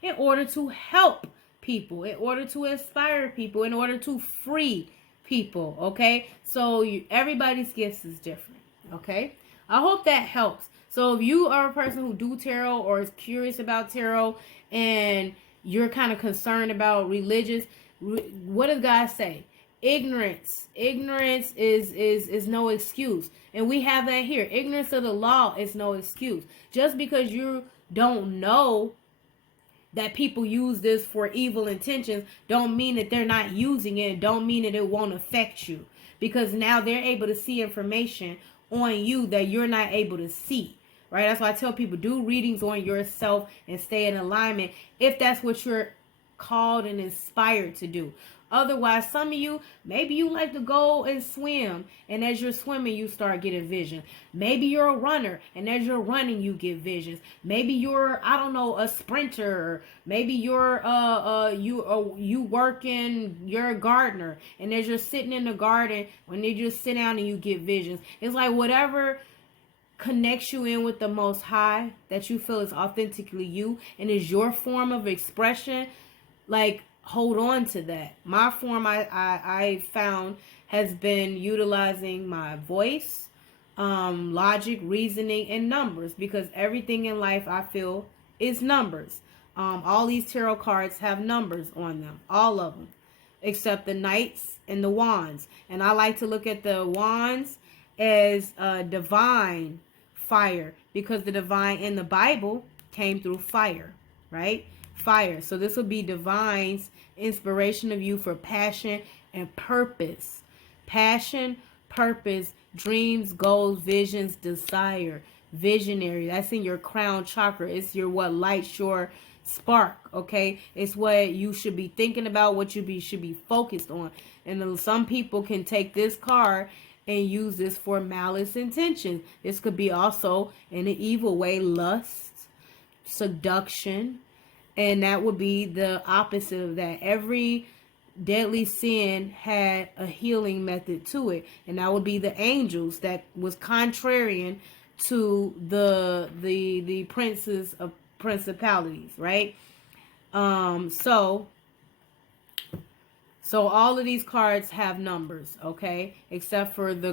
in order to help people, in order to inspire people, in order to free people. Okay, so everybody's gifts is different. Okay, I hope that helps. So if you are a person who do tarot or is curious about tarot, and you're kind of concerned about religious, what does God say? Ignorance is no excuse, and we have that here. Ignorance of the law is no excuse. Just because you don't know that people use this for evil intentions don't mean that they're not using it. Don't mean that it won't affect you, because now they're able to see information on you that you're not able to see, right? That's why I tell people, do readings on yourself and stay in alignment if that's what you're called and inspired to do. Otherwise, some of you, maybe you like to go and swim, and as you're swimming, you start getting visions. Maybe you're a runner, and as you're running, you get visions. Maybe you're, I don't know, a sprinter. Maybe you're you working, you're a gardener, and as you're sitting in the garden, when you just sit down and you get visions. It's like whatever connects you in with the Most High, that you feel is authentically you and is your form of expression, like, hold on to that. My form I found has been utilizing my voice, logic, reasoning, and numbers, because everything in life I feel is numbers. All these tarot cards have numbers on them, all of them, except the knights and the wands. And I like to look at the wands as divine fire, because the divine in the Bible came through fire, right? Fire. So this will be divine's inspiration of you for passion and purpose. Passion, purpose, dreams, goals, visions, desire, visionary. That's in your crown chakra. It's your what lights your spark. Okay, it's what you should be thinking about, what you should be focused on. And some people can take this card and use this for malice intentions. This could be also in an evil way, lust, seduction. And that would be the opposite of that. Every deadly sin had a healing method to it. And that would be the angels, that was contrarian to the princes of principalities, right? So all of these cards have numbers, okay? Except for the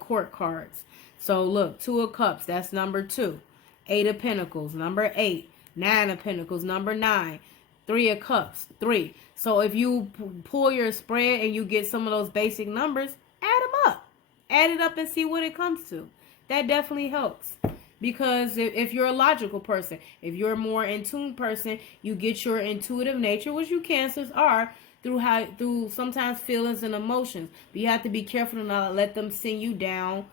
court cards. So look, 2 of Cups, that's number 2. 8 of Pentacles, number 8. 9 of Pentacles, number 9. 3 of Cups, 3. So if you pull your spread and you get some of those basic numbers, add them up. Add it up and see what it comes to. That definitely helps. Because if you're a logical person, if you're a more in tune person, you get your intuitive nature, which you Cancers are, through sometimes feelings and emotions. But you have to be careful to not let them send you down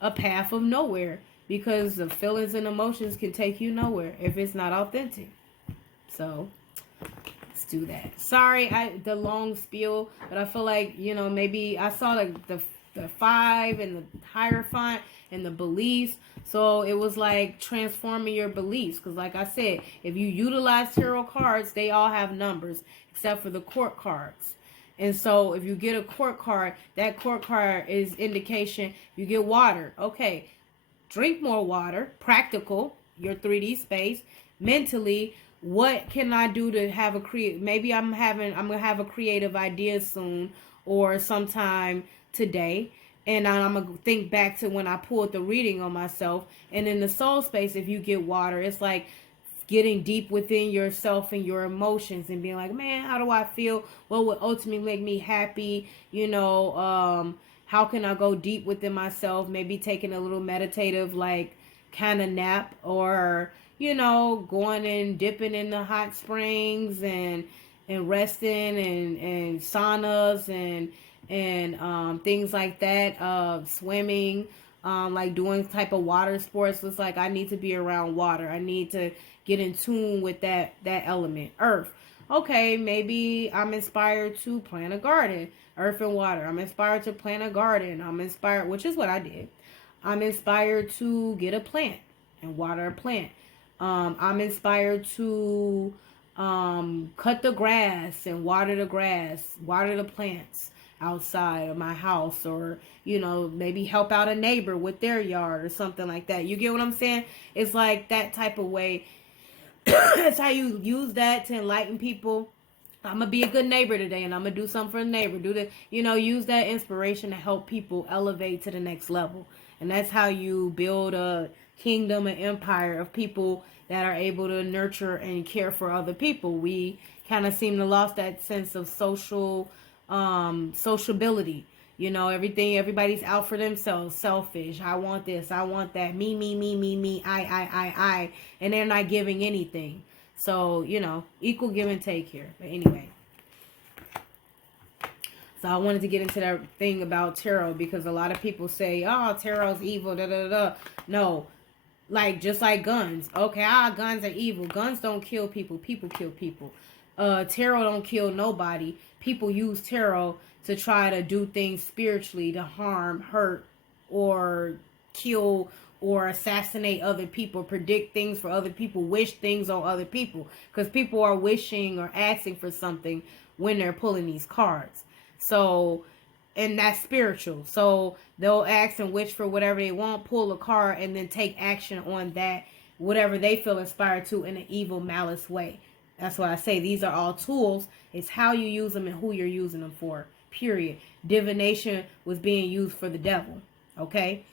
a path of nowhere, because the feelings and emotions can take you nowhere if it's not authentic. So let's do that. Sorry, the long spiel, but I feel like, maybe I saw the 5 and the Hierophant and the beliefs. So it was like transforming your beliefs. Because like I said, if you utilize tarot cards, they all have numbers except for the court cards. And so if you get a court card, that court card is indication. You get water. Okay. Drink more water. Practical. Your 3D space. Mentally, What can I do to have a maybe I'm gonna have a creative idea soon or sometime today, and I'm gonna think back to when I pulled the reading on myself. And in the soul space, if you get water, it's like getting deep within yourself and your emotions and being like, man, how do I feel? What would ultimately make me happy? How can I go deep within myself? Maybe taking a little meditative, like, kind of nap, or going and dipping in the hot springs and resting and saunas and things like that. Swimming, like doing type of water sports. It's like I need to be around water. I need to get in tune with that element, earth. Okay, maybe I'm inspired to plant a garden, earth and water. I'm inspired to plant a garden. I'm inspired, which is what I did. I'm inspired to get a plant and water a plant. I'm inspired to cut the grass and water the plants outside of my house, or maybe help out a neighbor with their yard or something like that. You get what I'm saying? It's like that type of way. That's how you use that to enlighten people. I'm gonna be a good neighbor today, and I'm gonna do something for the neighbor. Use that inspiration to help people elevate to the next level. And that's how you build a kingdom, an empire of people that are able to nurture and care for other people. We kind of seem to lost that sense of sociability. Everybody's out for themselves, selfish. I want this, I want that, me, I, and they're not giving anything. So, equal give and take here. But anyway. So I wanted to get into that thing about tarot, because a lot of people say, oh, tarot's evil, da da da. No. Just like guns. Okay, guns are evil. Guns don't kill people. People kill people. Tarot don't kill nobody. People use tarot to try to do things spiritually, to harm, hurt, or kill or assassinate other people, predict things for other people, wish things on other people. Because people are wishing or asking for something when they're pulling these cards. So, and that's spiritual. So they'll ask and wish for whatever they want, pull a card, and then take action on that, whatever they feel inspired to, in an evil, malice way. That's why I say these are all tools. It's how you use them and who you're using them for, period. Divination was being used for the devil, okay?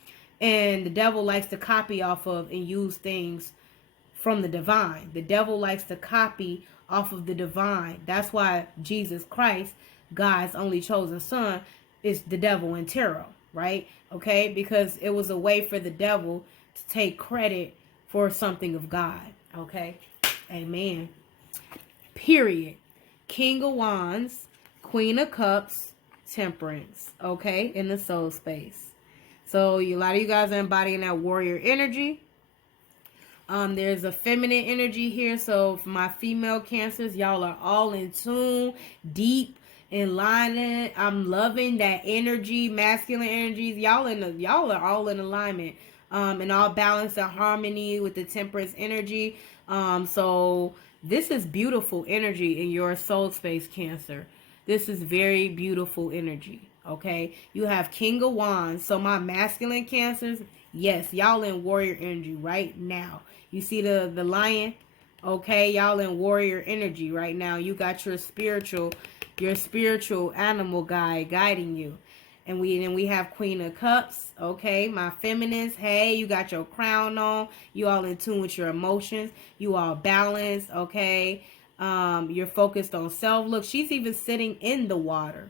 And the devil likes to copy off of and use things from the divine. The devil likes to copy off of the divine. That's why Jesus Christ, God's only chosen son, is the devil in tarot, right? Okay? Because it was a way for the devil to take credit for something of God, okay? Amen. Period. King of Wands, Queen of Cups, Temperance, okay, in the soul space. So a lot of you guys are embodying that warrior energy. There's a feminine energy here. So for my female Cancers, y'all are all in tune, deep, in line. I'm loving that energy, masculine energies. Y'all are all in alignment, and all balance and harmony with the Temperance energy. So this is beautiful energy in your soul space, Cancer. This is very beautiful energy. Okay, you have King of Wands. So my masculine Cancers, yes, y'all in warrior energy right now. You see the lion? Okay, y'all in warrior energy right now. You got your spiritual animal guide guiding you. And we have Queen of Cups. Okay, my feminines. Hey, you got your crown on. You all in tune with your emotions. You all balanced. Okay, you're focused on self. Look, she's even sitting in the water.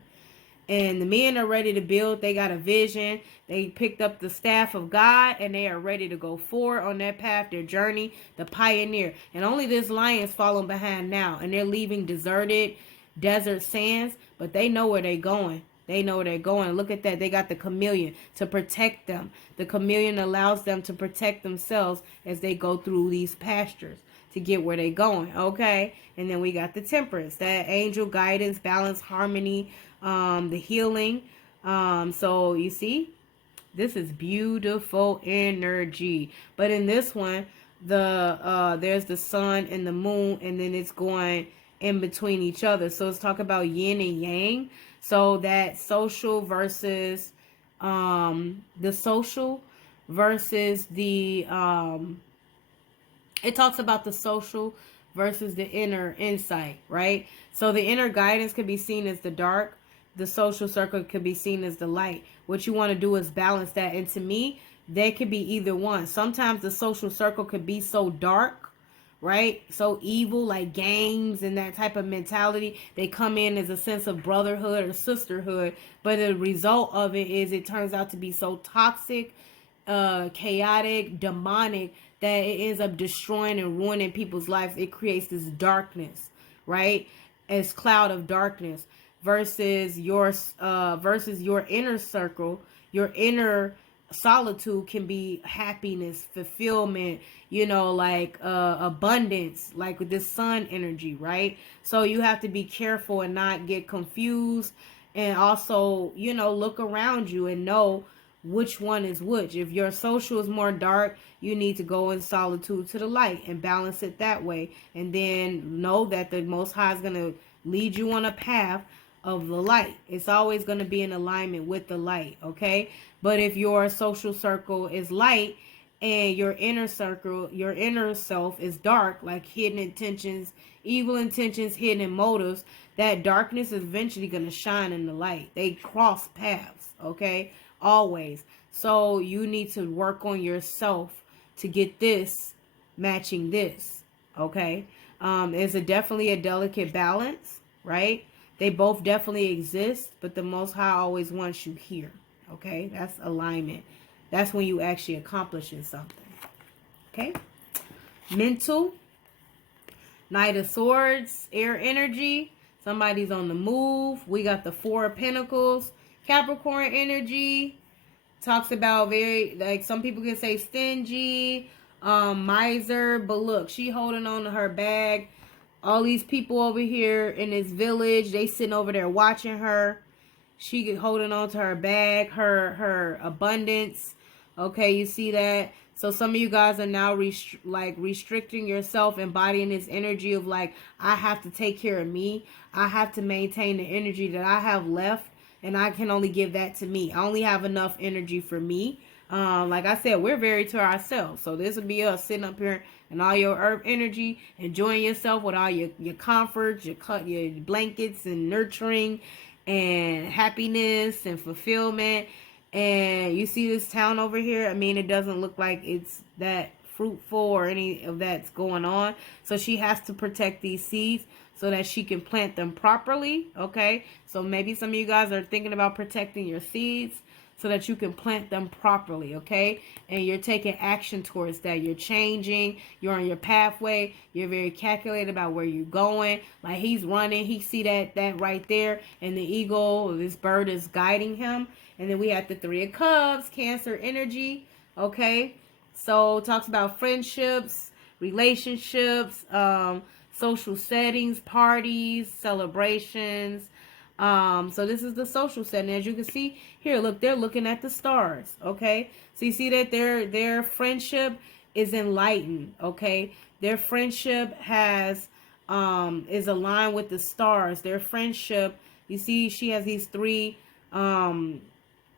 And the men are ready to build. They got a vision. They picked up the staff of God, and they are ready to go forward on that path, their journey, the pioneer. And only this lion's following behind now. And they're leaving deserted desert sands, but they know where they're going. They know where they're going. Look at that. They got the chameleon to protect them. The chameleon allows them to protect themselves as they go through these pastures to get where they're going. Okay? And then we got the Temperance, that angel guidance, balance, harmony, the healing. So you see, this is beautiful energy. But in this one, there's the sun and the moon, and then it's going in between each other. So let's talk about yin and yang. So that social versus the social versus the it talks about the social versus the inner insight, right? So the inner guidance could be seen as the dark, the social circle could be seen as the light. What you want to do is balance that. And to me, they could be either one. Sometimes the social circle could be so dark, right? So evil, like gangs and that type of mentality. They come in as a sense of brotherhood or sisterhood, but the result of it is it turns out to be so toxic, chaotic, demonic, that it ends up destroying and ruining people's lives. It creates this darkness, right? As cloud of darkness versus your inner circle, your inner solitude can be happiness, fulfillment, like abundance, like with this sun energy, right? So you have to be careful and not get confused, and also, look around you and know which one is which. If your social is more dark, you need to go in solitude to the light and balance it that way. And then know that the Most High is going to lead you on a path of the light. It's always going to be in alignment with the light, okay? But if your social circle is light and your inner circle, your inner self is dark, like hidden intentions, evil intentions, hidden motives, that darkness is eventually going to shine in the light. They cross paths, okay? Always. So you need to work on yourself to get this matching this, okay? It's definitely a delicate balance, right? They both definitely exist, but the Most High always wants you here, okay? That's alignment. That's when you actually accomplishing something, okay? Mental, Knight of Swords, air energy. Somebody's on the move. We got the Four of Pentacles, Capricorn energy. Talks about very, like, some people can say stingy, miser, but look, she holding on to her bag. All these people over here in this village, they sitting over there watching her. She holding on to her bag, her abundance. Okay, you see that? So some of you guys are now restricting yourself, embodying this energy of like, I have to take care of me. I have to maintain the energy that I have left, and I can only give that to me. I only have enough energy for me. Like I said, we're very to ourselves. So this would be us sitting up here and all your earth energy, enjoying yourself with all your comforts, your blankets and nurturing and happiness and fulfillment. And you see this town over here? I mean, it doesn't look like it's that fruitful or any of that's going on. So she has to protect these seeds so that she can plant them properly, okay? So maybe some of you guys are thinking about protecting your seeds so that you can plant them properly, okay? And you're taking action towards that. You're changing. You're on your pathway. You're very calculated about where you're going. Like he's running. He see that right there. And the eagle, this bird, is guiding him. And then we have the Three of Cups, Cancer energy, okay? So talks about friendships, relationships, social settings, parties, celebrations. So this is the social setting. As you can see here, look, they're looking at the stars, okay? So you see that their friendship is enlightened, okay? Their friendship has is aligned with the stars. Their friendship, you see, she has these three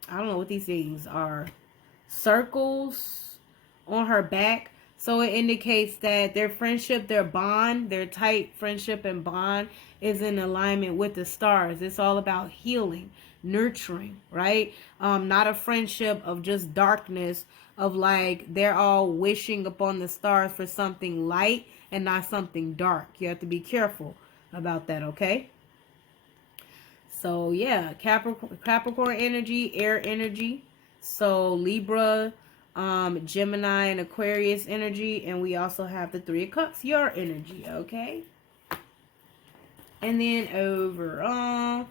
I don't know what these things are, circles on her back. So it indicates that their friendship, their bond, their tight friendship and bond is in alignment with the stars. It's all about healing, nurturing, right? Not a friendship of just darkness, of like they're all wishing upon the stars for something light and not something dark. You have to be careful about that, okay? So yeah, Capricorn energy, air energy. So Libra, Gemini, and Aquarius energy. And we also have the Three of Cups, your energy, okay? And then overall,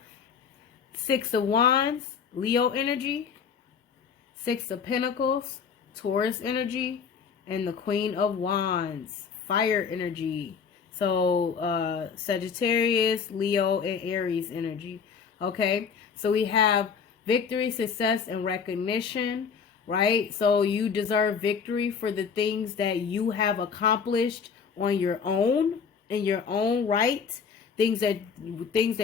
Six of Wands, Leo energy. Six of Pentacles, Taurus energy. And the Queen of Wands, fire energy. So Sagittarius, Leo, and Aries energy. Okay, so we have victory, success, and recognition, right? So you deserve victory for the things that you have accomplished on your own, in your own right. Things that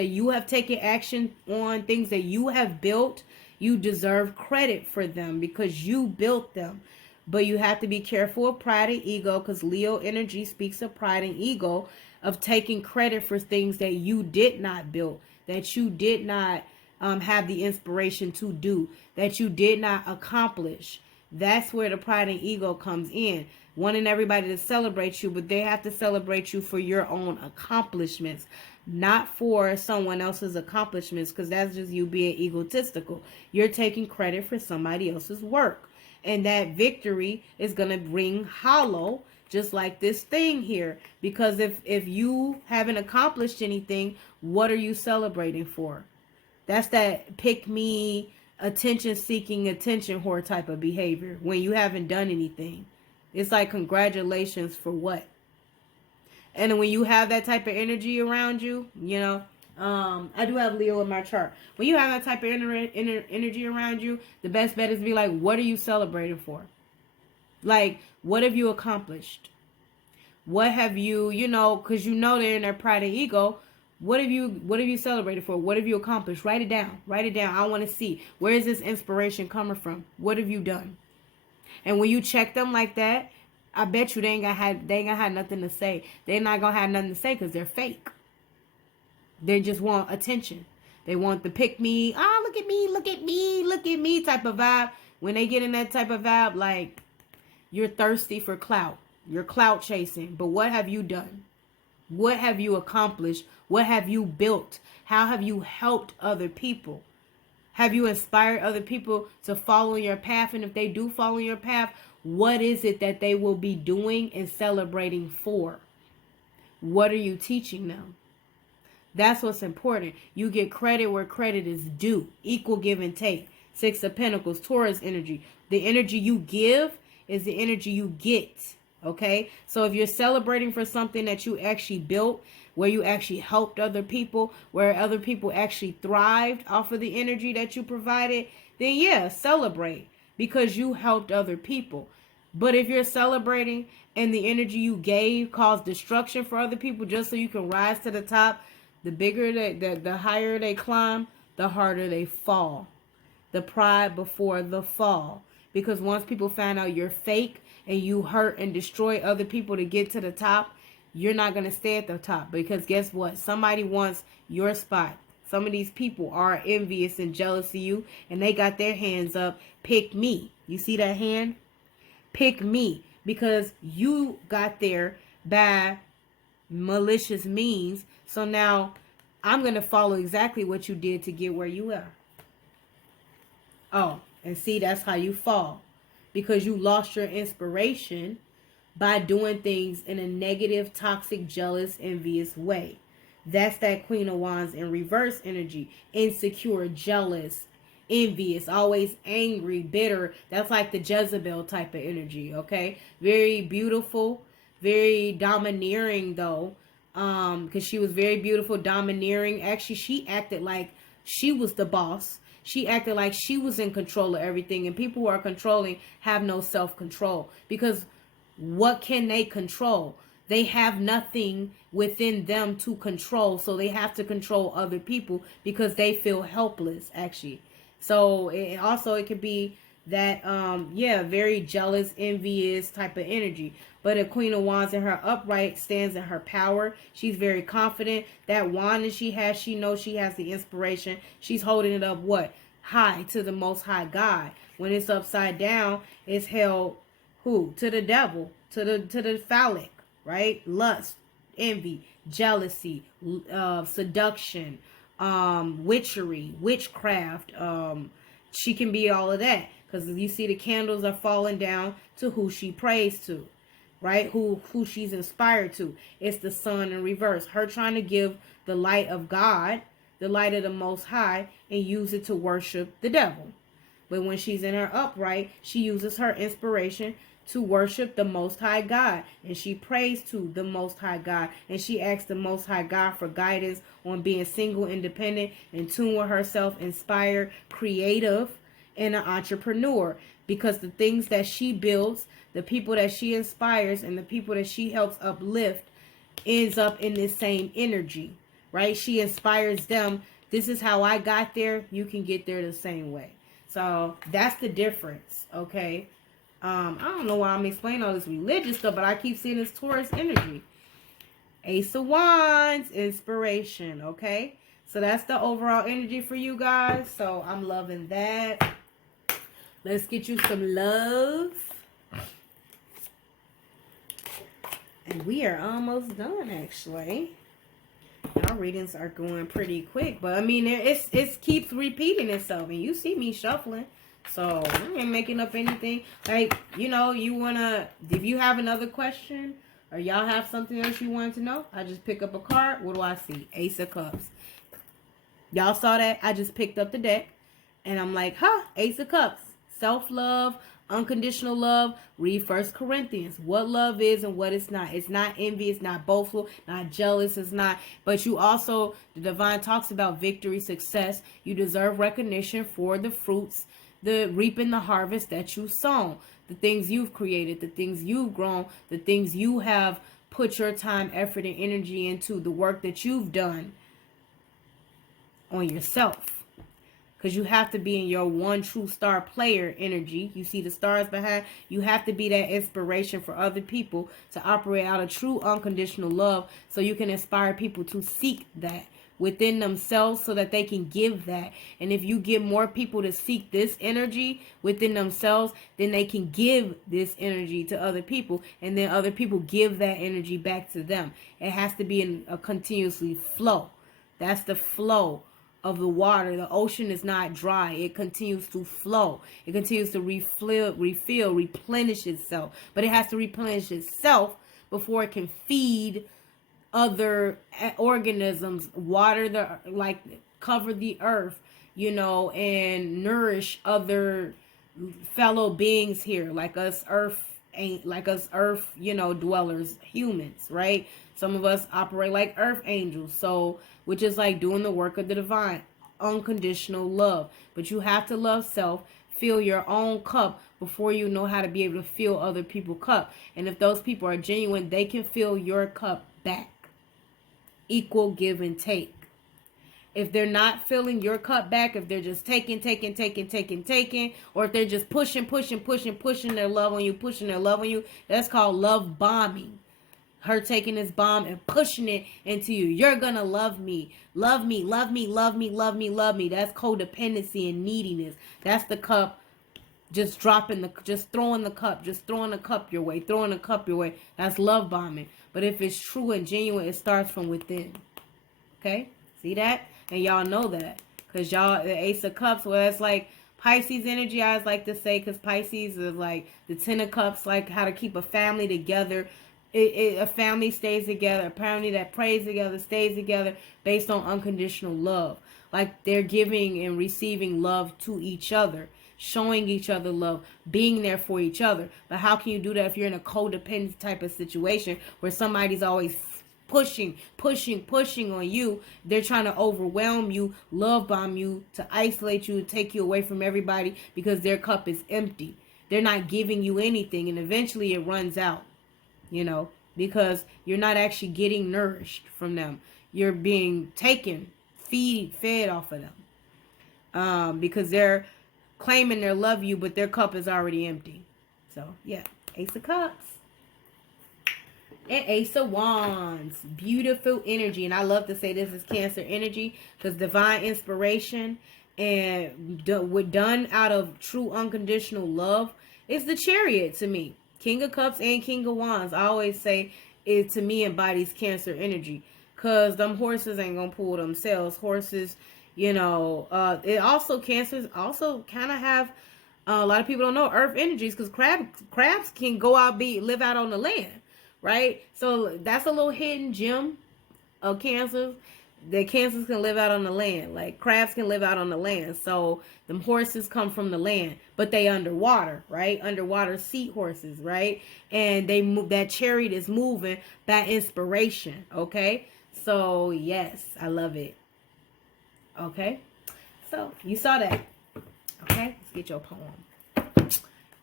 you have taken action on, things that you have built. You deserve credit for them because you built them. But you have to be careful of pride and ego, because Leo energy speaks of pride and ego, of taking credit for things that you did not build, that you did not have the inspiration to do, that you did not accomplish. That's where the pride and ego comes in. Wanting everybody to celebrate you, but they have to celebrate you for your own accomplishments, not for someone else's accomplishments, because that's just you being egotistical. You're taking credit for somebody else's work. And that victory is going to ring hollow, just like this thing here. Because if you haven't accomplished anything, what are you celebrating for? That's that pick me, attention seeking, attention whore type of behavior when you haven't done anything. It's like, congratulations for what? And when you have that type of energy around you, you know, I do have Leo in my chart. When you have that type of energy around you, the best bet is to be like, what are you celebrating for? Like, what have you accomplished? What have you, you know, because you know they're in their pride and ego. What have you celebrated for? What have you accomplished? Write it down. Write it down. I want to see, where is this inspiration coming from? What have you done? And when you check them like that, I bet you they ain't gonna have nothing to say. They're not gonna have nothing to say because they're fake. They just want attention. They want the pick me, look at me, look at me, look at me type of vibe. When they get in that type of vibe, like, you're thirsty for clout. You're clout chasing. But what have you done? What have you accomplished? What have you built? How have you helped other people? Have you inspired other people to follow your path? And if they do follow your path, what is it that they will be doing and celebrating for? What are you teaching them? That's what's important. You get credit where credit is due. Equal give and take. Six of Pentacles, Taurus energy. The energy you give is the energy you get. Okay? So if you're celebrating for something that you actually built, where you actually helped other people, where other people actually thrived off of the energy that you provided, then yeah, celebrate, because you helped other people. But if you're celebrating and the energy you gave caused destruction for other people just so you can rise to the top, the bigger the higher they climb, the harder they fall. The pride before the fall. Because once people find out you're fake and you hurt and destroy other people to get to the top, you're not going to stay at the top. Because guess what? Somebody wants your spot. Some of these people are envious and jealous of you, and they got their hands up. Pick me. You see that hand? Pick me. Because you got there by malicious means. So now I'm going to follow exactly what you did to get where you are. Oh, and see, that's how you fall. Because you lost your inspiration by doing things in a negative, toxic, jealous, envious way. That's that Queen of Wands in reverse energy. Insecure, jealous, envious, always angry, bitter. That's like the Jezebel type of energy, okay? Very beautiful, very domineering though. Because she was very beautiful, domineering. Actually, she acted like she was the boss. She acted like she was in control of everything. And people who are controlling have no self-control. Because what can they control? They have nothing within them to control. So they have to control other people because they feel helpless, actually. So it could be that, very jealous, envious type of energy. But a Queen of Wands in her upright stands in her power. She's very confident. That wand that she has, she knows she has the inspiration. She's holding it up what? High to the Most High God. When it's upside down, it's held who? To the devil, to the phallic, right? Lust, envy, jealousy, seduction, witchery, witchcraft. She can be all of that, because you see the candles are falling down to who she prays to, right? Who she's inspired to. It's the sun in reverse. Her trying to give the light of God, the light of the Most High, and use it to worship the devil. But when she's in her upright, she uses her inspiration to worship the Most High God. And she prays to the Most High God. And she asks the Most High God for guidance on being single, independent, in tune with herself, inspired, creative, and an entrepreneur. Because the things that she builds, the people that she inspires, and the people that she helps uplift ends up in this same energy, right? She inspires them. This is how I got there. You can get there the same way. So that's the difference, okay? I don't know why I'm explaining all this religious stuff, but I keep seeing this Taurus energy. Ace of Wands, inspiration, okay? So that's the overall energy for you guys. So I'm loving that. Let's get you some love. And we are almost done, actually. Our readings are going pretty quick. But, I mean, it keeps repeating itself. And you see me shuffling. So, I ain't making up anything. Like, you know, you want to... If you have another question... Or y'all have something else you wanted to know? I just pick up a card. What do I see? Ace of Cups. Y'all saw that? I just picked up the deck. And I'm like, huh, Ace of Cups. Self-love, unconditional love. Read 1 Corinthians. What love is and what it's not. It's not envy. It's not boastful. Not jealous. It's not. But you also, the divine talks about victory, success. You deserve recognition for the fruits, the reaping the harvest that you sown. The things you've created, the things you've grown, the things you have put your time, effort, and energy into, the work that you've done on yourself. Because you have to be in your one true star player energy. You see the stars behind. You have to be that inspiration for other people to operate out of true unconditional love so you can inspire people to seek that within themselves so that they can give that. And if you get more people to seek this energy within themselves, then they can give this energy to other people, and then other people give that energy back to them. It has to be in a continuously flow. That's the flow of the water. The ocean is not dry. It continues to flow. It continues to refill, replenish itself. But it has to replenish itself before it can feed other organisms, water the, like, cover the earth, you know, and nourish other fellow beings here, like us earth, you know, dwellers, humans, right? Some of us operate like earth angels, so, which is like doing the work of the divine, unconditional love. But you have to love self, fill your own cup before you know how to be able to fill other people's cup. And if those people are genuine, they can fill your cup back. Equal give and take. If they're not filling your cup back, if they're just taking, or if they're just pushing their love on you, that's called love bombing. Her taking this bomb and pushing it into you. You're gonna love me. Love me. That's codependency and neediness. That's the cup just throwing the cup your way. That's love bombing. But if it's true and genuine, it starts from within. Okay? See that? And y'all know that. Because y'all, the Ace of Cups, well, it's like Pisces energy, I always like to say, because Pisces is like the 10 of Cups, like how to keep a family together. A family stays together. A family that prays together stays together based on unconditional love. Like they're giving and receiving love to each other, showing each other love, being there for each other. But how can you do that if you're in a codependent type of situation where somebody's always pushing on you? They're trying to overwhelm you, love bomb you, to isolate you, to take you away from everybody because their cup is empty. They're not giving you anything, and eventually it runs out, you know, because you're not actually getting nourished from them. You're being fed off of them. Because they're claiming they love you, but their cup is already empty. So, yeah. Ace of Cups. And Ace of Wands. Beautiful energy. And I love to say this is Cancer energy, because divine inspiration and done out of true unconditional love is the Chariot to me. King of Cups and King of Wands, I always say, it to me embodies Cancer energy. Because them horses ain't going to pull themselves. Horses, you know, it also, Cancers also kind of have, a lot of people don't know, earth energies, because crabs can go out, live out on the land, right? So that's a little hidden gem of Cancers. The Cancers can live out on the land, like crabs can live out on the land. So them horses come from the land, but they underwater, right? Underwater sea horses, right? And they move. That Chariot is moving by inspiration. Okay, so yes, I love it. Okay, so you saw that. Okay, let's get your poem.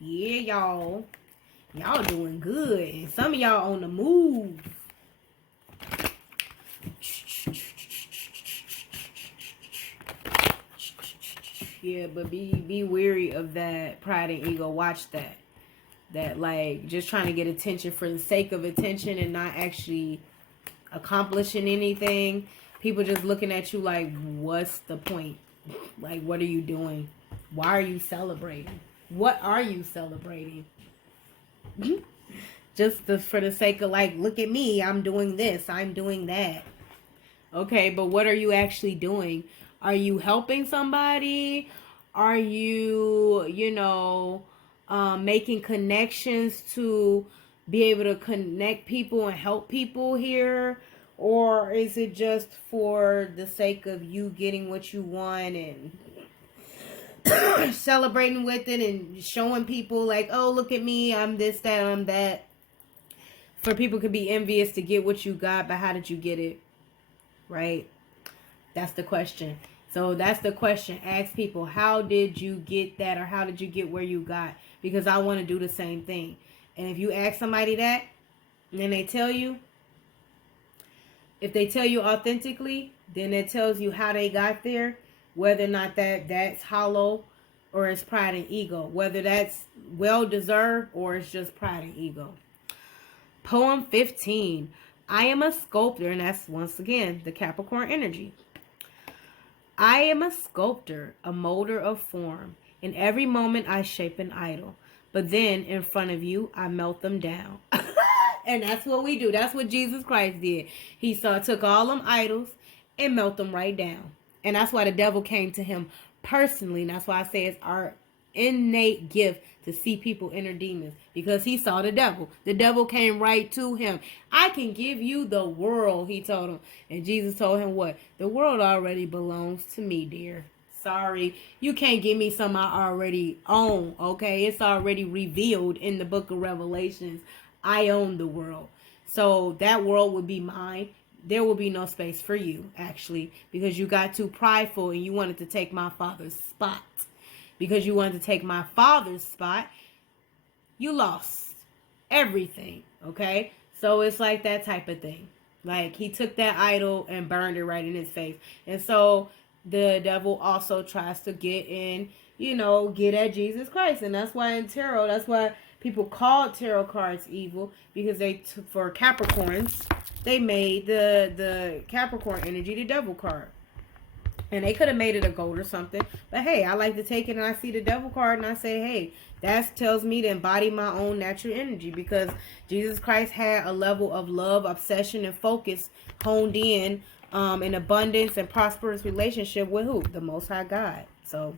Yeah, y'all doing good, and some of y'all on the move. Yeah, but be weary of that pride and ego. Watch that. that like just trying to get attention for the sake of attention and not actually accomplishing anything. People just looking at you like, what's the point? Like, what are you doing? Why are you celebrating? What are you celebrating? Just for the sake of like, look at me, I'm doing this, I'm doing that. Okay, but what are you actually doing? Are you helping somebody? Are you, making connections to be able to connect people and help people here? Or is it just for the sake of you getting what you want and celebrating with it and showing people like, oh, look at me, I'm this, that, I'm that? For people could be envious to get what you got, but how did you get it? Right? That's the question. So that's the question. Ask people, how did you get that, or how did you get where you got? Because I want to do the same thing. And if you ask somebody that, and then they tell you, if they tell you authentically, then it tells you how they got there, whether or not that's hollow or it's pride and ego, whether that's well deserved or it's just pride and ego. Poem 15. I am a sculptor, and that's once again the Capricorn energy. I am a sculptor, a molder of form. In every moment I shape an idol, but then in front of you I melt them down. And that's what we do. That's what Jesus Christ did. He took all them idols and melt them right down. And that's why the devil came to him personally. And that's why I say it's our innate gift to see people inner demons, because he saw the devil. The devil came right to him. I can give you the world, he told him. And Jesus told him what? The world already belongs to me, dear. Sorry, you can't give me something I already own, okay? It's already revealed in the book of Revelations. I own the world. So that world would be mine. There will be no space for you, actually, because you got too prideful and you wanted to take my father's spot. Because you wanted to take my father's spot, you lost everything, okay? So it's like that type of thing. Like, he took that idol and burned it right in his face. And so the devil also tries to get in, get at Jesus Christ. And that's why in tarot, that's why people called tarot cards evil, because for Capricorns, they made the Capricorn energy the devil card. And they could have made it a gold or something. But hey, I like to take it and I see the devil card and I say, hey, that tells me to embody my own natural energy, because Jesus Christ had a level of love, obsession, and focus honed in abundance and prosperous relationship with who? The Most High God. So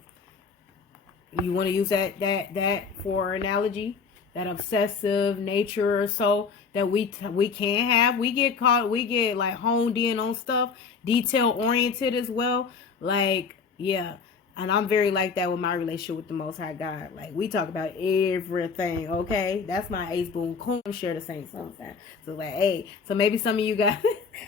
you want to use that for analogy, that obsessive nature or so that we can have. We get like honed in on stuff, detail oriented as well. Like, yeah. And I'm very like that with my relationship with the Most High God. Like, we talk about everything, okay? That's my ace boon coon. Share the same sometimes. So, like, hey. So, maybe some of you guys,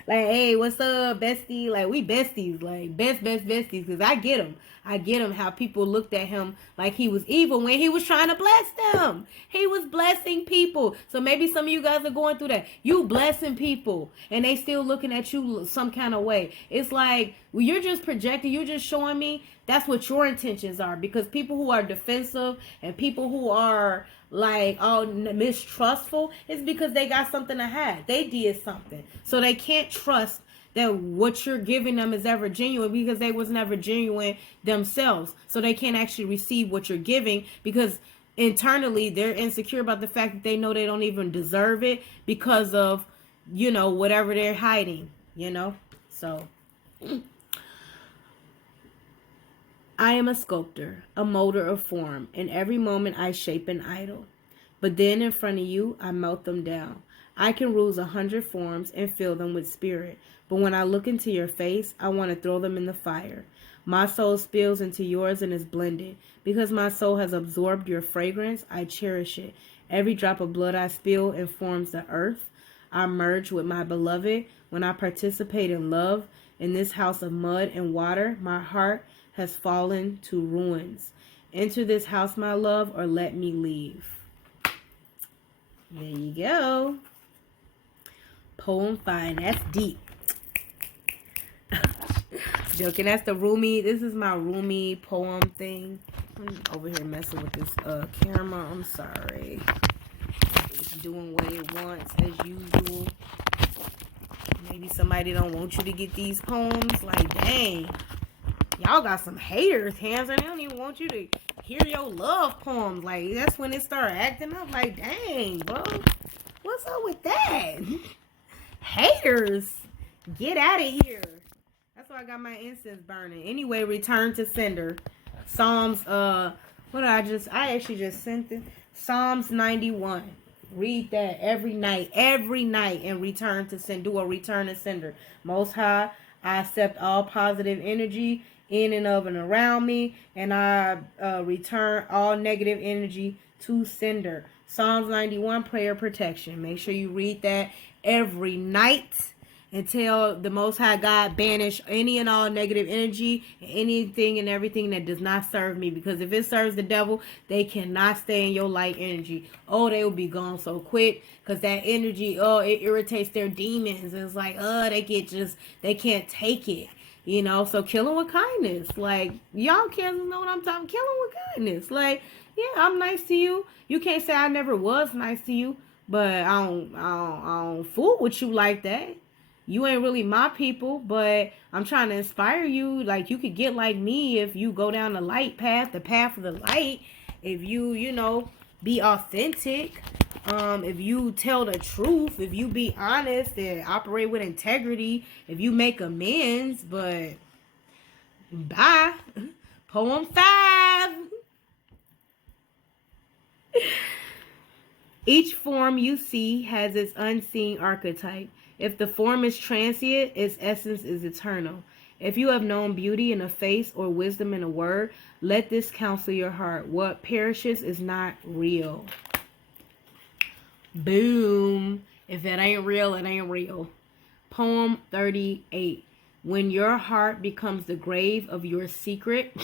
like, hey, what's up, bestie? Like, we besties. Like, best besties. Because I get them. I get him how people looked at him like he was evil when he was trying to bless them. He was blessing people. So maybe some of you guys are going through that. You blessing people and they still looking at you some kind of way. It's like, well, you're just projecting. You're just showing me that's what your intentions are. Because people who are defensive and people who are like, oh, mistrustful, it's because they got something to hide. They did something. So they can't trust that what you're giving them is ever genuine, because they was never genuine themselves. So they can't actually receive what you're giving, because internally they're insecure about the fact that they know they don't even deserve it because of, whatever they're hiding, So I am a sculptor, a molder of form. In every moment I shape an idol. But then in front of you, I melt them down. I can rule 100 forms and fill them with spirit. But when I look into your face, I want to throw them in the fire. My soul spills into yours and is blended. Because my soul has absorbed your fragrance, I cherish it. Every drop of blood I spill informs the earth. I merge with my beloved. When I participate in love, in this house of mud and water, my heart has fallen to ruins. Enter this house, my love, or let me leave. There you go. Poem 5. That's deep. Joking. That's the Rumi. This is my Rumi poem thing. I'm over here messing with this camera. I'm sorry. It's doing what it wants as usual. Maybe somebody don't want you to get these poems. Like, dang. Y'all got some haters, Cancer. They don't even want you to hear your love poems. Like, that's when it start acting up. Like, dang, bro. What's up with that? Haters. Get out of here. That's why I got my incense burning. Anyway, return to sender. Psalms, I actually just sent it. Psalms 91. Read that every night, and return to send. Do a return to sender. Most High, I accept all positive energy in and of and around me, and I return all negative energy to sender. Psalms 91, prayer protection. Make sure you read that every night until the Most High God banish any and all negative energy, anything and everything that does not serve me. Because if it serves the devil, they cannot stay in your light energy. Oh, they will be gone so quick. Because that energy, it irritates their demons. And it's like, they can't take it. You know, so kill them with kindness. Like, y'all can't know what I'm talking. Kill them with kindness. Like, yeah, I'm nice to you. You can't say I never was nice to you. But I don't fool with you like that. You ain't really my people, but I'm trying to inspire you. Like, you could get like me if you go down the light path, the path of the light. If you, be authentic. If you tell the truth, if you be honest and operate with integrity, if you make amends, but bye. Poem 5. Each form you see has its unseen archetype. If the form is transient, its essence is eternal. If you have known beauty in a face or wisdom in a word, let this counsel your heart. What perishes is not real. Boom. If it ain't real, it ain't real. Poem 38. When your heart becomes the grave of your secret...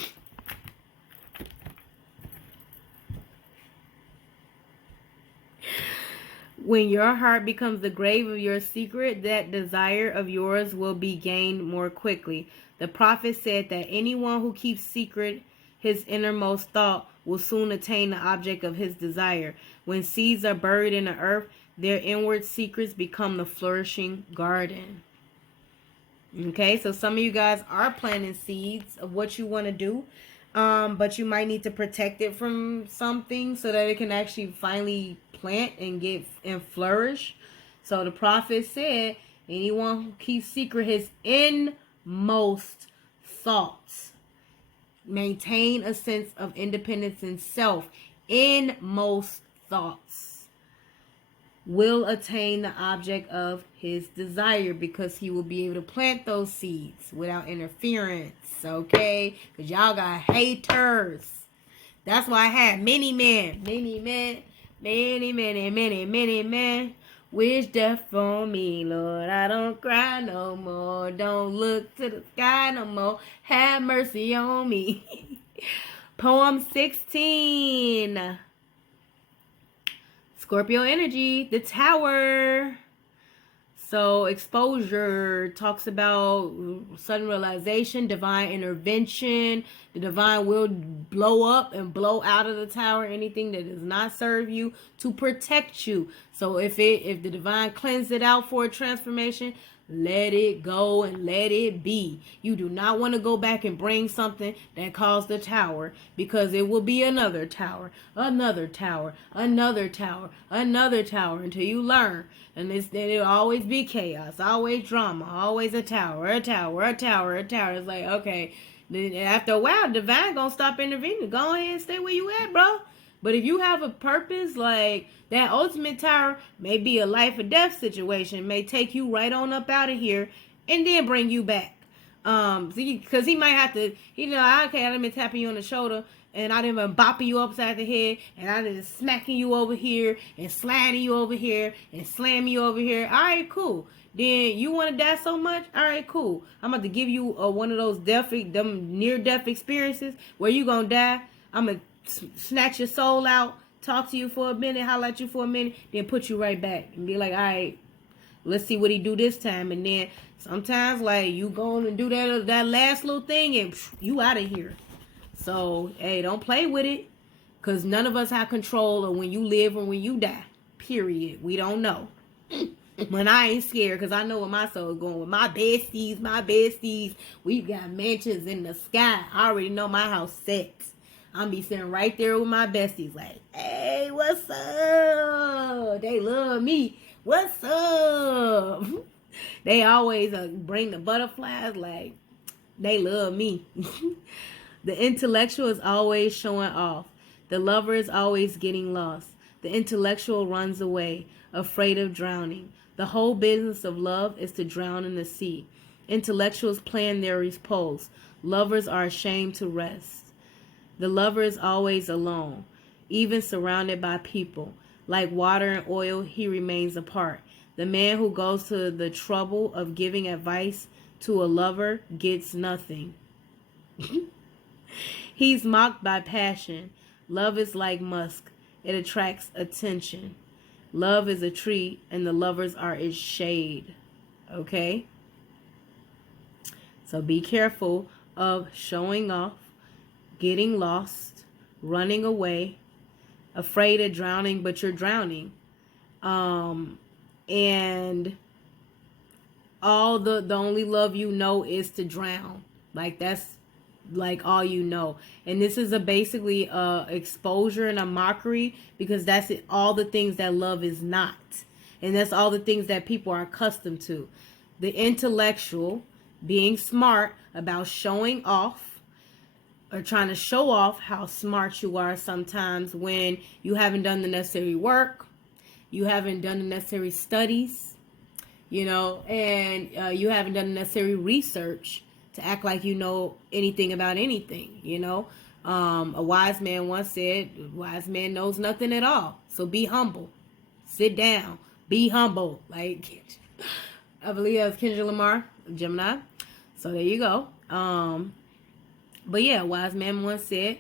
When your heart becomes the grave of your secret, that desire of yours will be gained more quickly. The prophet said that anyone who keeps secret his innermost thought will soon attain the object of his desire. When seeds are buried in the earth, their inward secrets become the flourishing garden. Okay, so some of you guys are planting seeds of what you want to do. But you might need to protect it from something so that it can actually finally plant and flourish. So the prophet said, anyone who keeps secret his inmost thoughts, maintain a sense of independence in self, inmost thoughts, will attain the object of his desire, because he will be able to plant those seeds without interference. Okay, because y'all got haters. That's why I had many men wish death for me, Lord. I don't cry no more, don't look to the sky no more, have mercy on me. Poem 16. Scorpio energy, the Tower. So exposure talks about sudden realization, divine intervention. The divine will blow up and blow out of the tower anything that does not serve you to protect you. So if the divine cleanses it out for a transformation, let it go and let it be. You do not want to go back and bring something that caused the tower, because it will be another tower, another tower, another tower, another tower, until you learn. And it'll always be chaos, always drama, always a tower, a tower, a tower, a tower. It's like, okay, then after a while, divine gonna stop intervening. Go ahead and stay where you at, bro. But if you have a purpose, like that ultimate tower may be a life or death situation, may take you right on up out of here and then bring you back. Because he might have to, okay, I've been tapping you on the shoulder, and I done been bopping you upside the head, and I done smacking you over here, and sliding you over here, and slamming you over here. All right, cool. Then you want to die so much? All right, cool. I'm about to give you one of those near-death experiences where you gonna die. I'm gonna snatch your soul out, talk to you for a minute, holler at you for a minute, then put you right back and be like, all right, Let's see what he do this time. And then sometimes, like, you go and do that last little thing and you out of here. So, hey, don't play with it. Because none of us have control of when you live or when you die. Period. We don't know. When I ain't scared, because I know where my soul is going. With my besties, we got mansions in the sky. I already know my house set. I'm be sitting right there with my besties like, hey, what's up? They love me. What's up? They always bring the butterflies like, they love me. The intellectual is always showing off. The lover is always getting lost. The intellectual runs away, afraid of drowning. The whole business of love is to drown in the sea. Intellectuals plan their repose. Lovers are ashamed to rest. The lover is always alone, even surrounded by people. Like water and oil, he remains apart. The man who goes to the trouble of giving advice to a lover gets nothing. He's mocked by passion. Love is like musk. It attracts attention. Love is a tree, and the lovers are its shade. Okay? So be careful of showing off, getting lost, running away, afraid of drowning, but you're drowning. And all the only love you know is to drown. Like, that's like all you know. And this is basically exposure and a mockery, because that's it, all the things that love is not. And that's all the things that people are accustomed to. The intellectual being smart about showing off, or trying to show off how smart you are sometimes when you haven't done the necessary work, you haven't done the necessary studies, and you haven't done the necessary research to act like you know anything about anything. A wise man once said, a wise man knows nothing at all. So be humble. Sit down. Be humble. Like, I believe that was Kendra Lamar, Gemini. So there you go. But yeah, a wise man once said,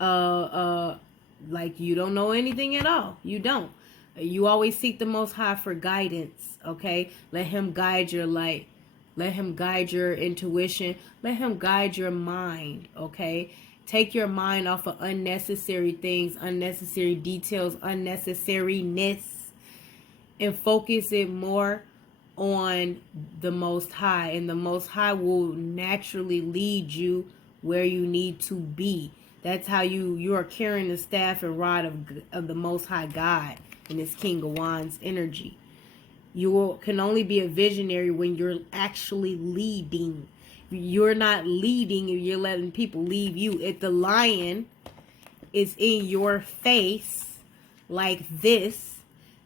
like, you don't know anything at all. You don't. You always seek the Most High for guidance, okay? Let him guide your light. Let him guide your intuition. Let him guide your mind, okay? Take your mind off of unnecessary things, unnecessary details, unnecessariness, and focus it more on the Most High. And the Most High will naturally lead you where you need to be. That's how you are carrying the staff and rod of the Most High God in this King of Wands energy. You can only be a visionary when you're actually leading. You're not leading if you're letting people leave you. If the lion is in your face like this,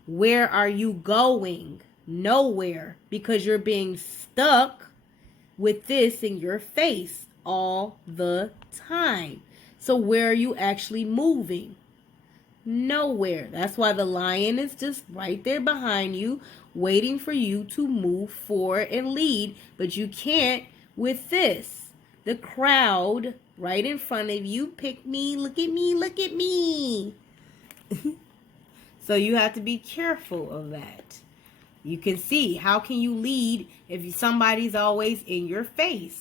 where are you going? Nowhere, because you're being stuck with this in your face all the time. So where are you actually moving? Nowhere. That's why the lion is just right there behind you, waiting for you to move forward and lead. But you can't with this. The crowd right in front of you. Pick me, look at me, look at me. So you have to be careful of that. You can see, how can you lead if somebody's always in your face?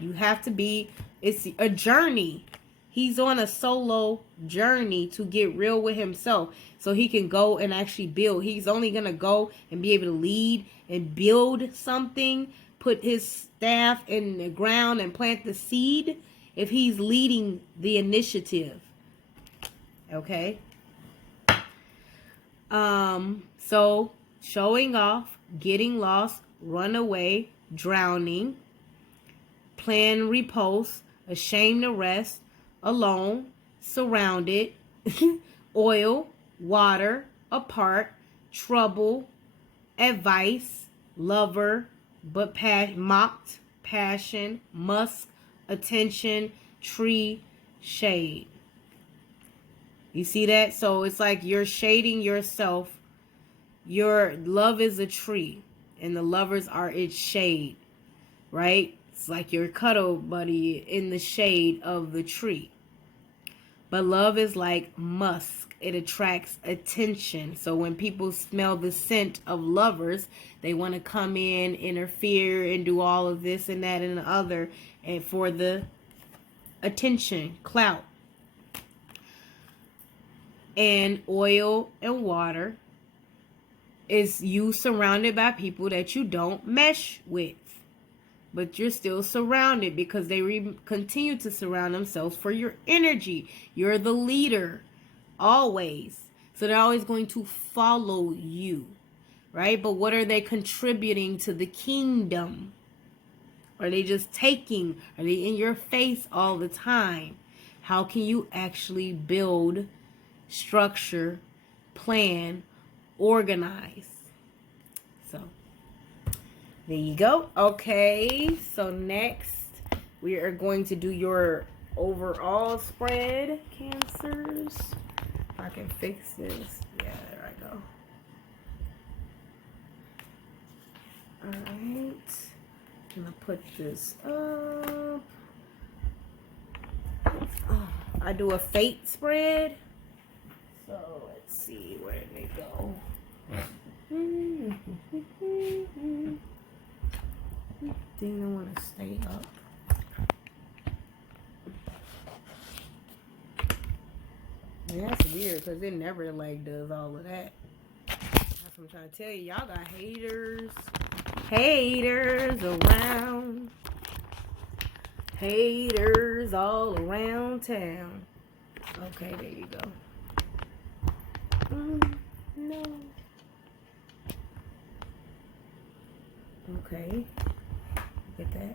You have to be, it's a journey. He's on a solo journey to get real with himself so he can go and actually build. He's only going to go and be able to lead and build something, put his staff in the ground and plant the seed if he's leading the initiative. Okay? So showing off, getting lost, run away, drowning, plan repose, ashamed to rest, alone, surrounded, oil, water, apart, trouble, advice, lover, but mocked, passion, musk, attention, tree, shade. You see that? So it's like you're shading yourself. Your love is a tree, and the lovers are its shade, right? It's like your cuddle buddy in the shade of the tree. But love is like musk. It attracts attention. So when people smell the scent of lovers, they want to come in, interfere, and do all of this and that and the other, and for the attention, clout. And oil and water is you surrounded by people that you don't mesh with. But you're still surrounded because they continue to surround themselves for your energy. You're the leader, always. So they're always going to follow you, right? But what are they contributing to the kingdom? Are they just taking? Are they in your face all the time? How can you actually build, structure, plan, organize? So there you go. Okay, so next we are going to do your overall spread, Cancers. If I can fix this. Yeah, there I go. Alright. I'm going to put this up. Oh, I do a fate spread. So let's see, where did they go? Think I want to stay up. Yeah, that's weird because it never like does all of that. That's what I'm trying to tell you. Y'all got haters. Haters around. Haters all around town. Okay, there you go. No. Okay. Look at that.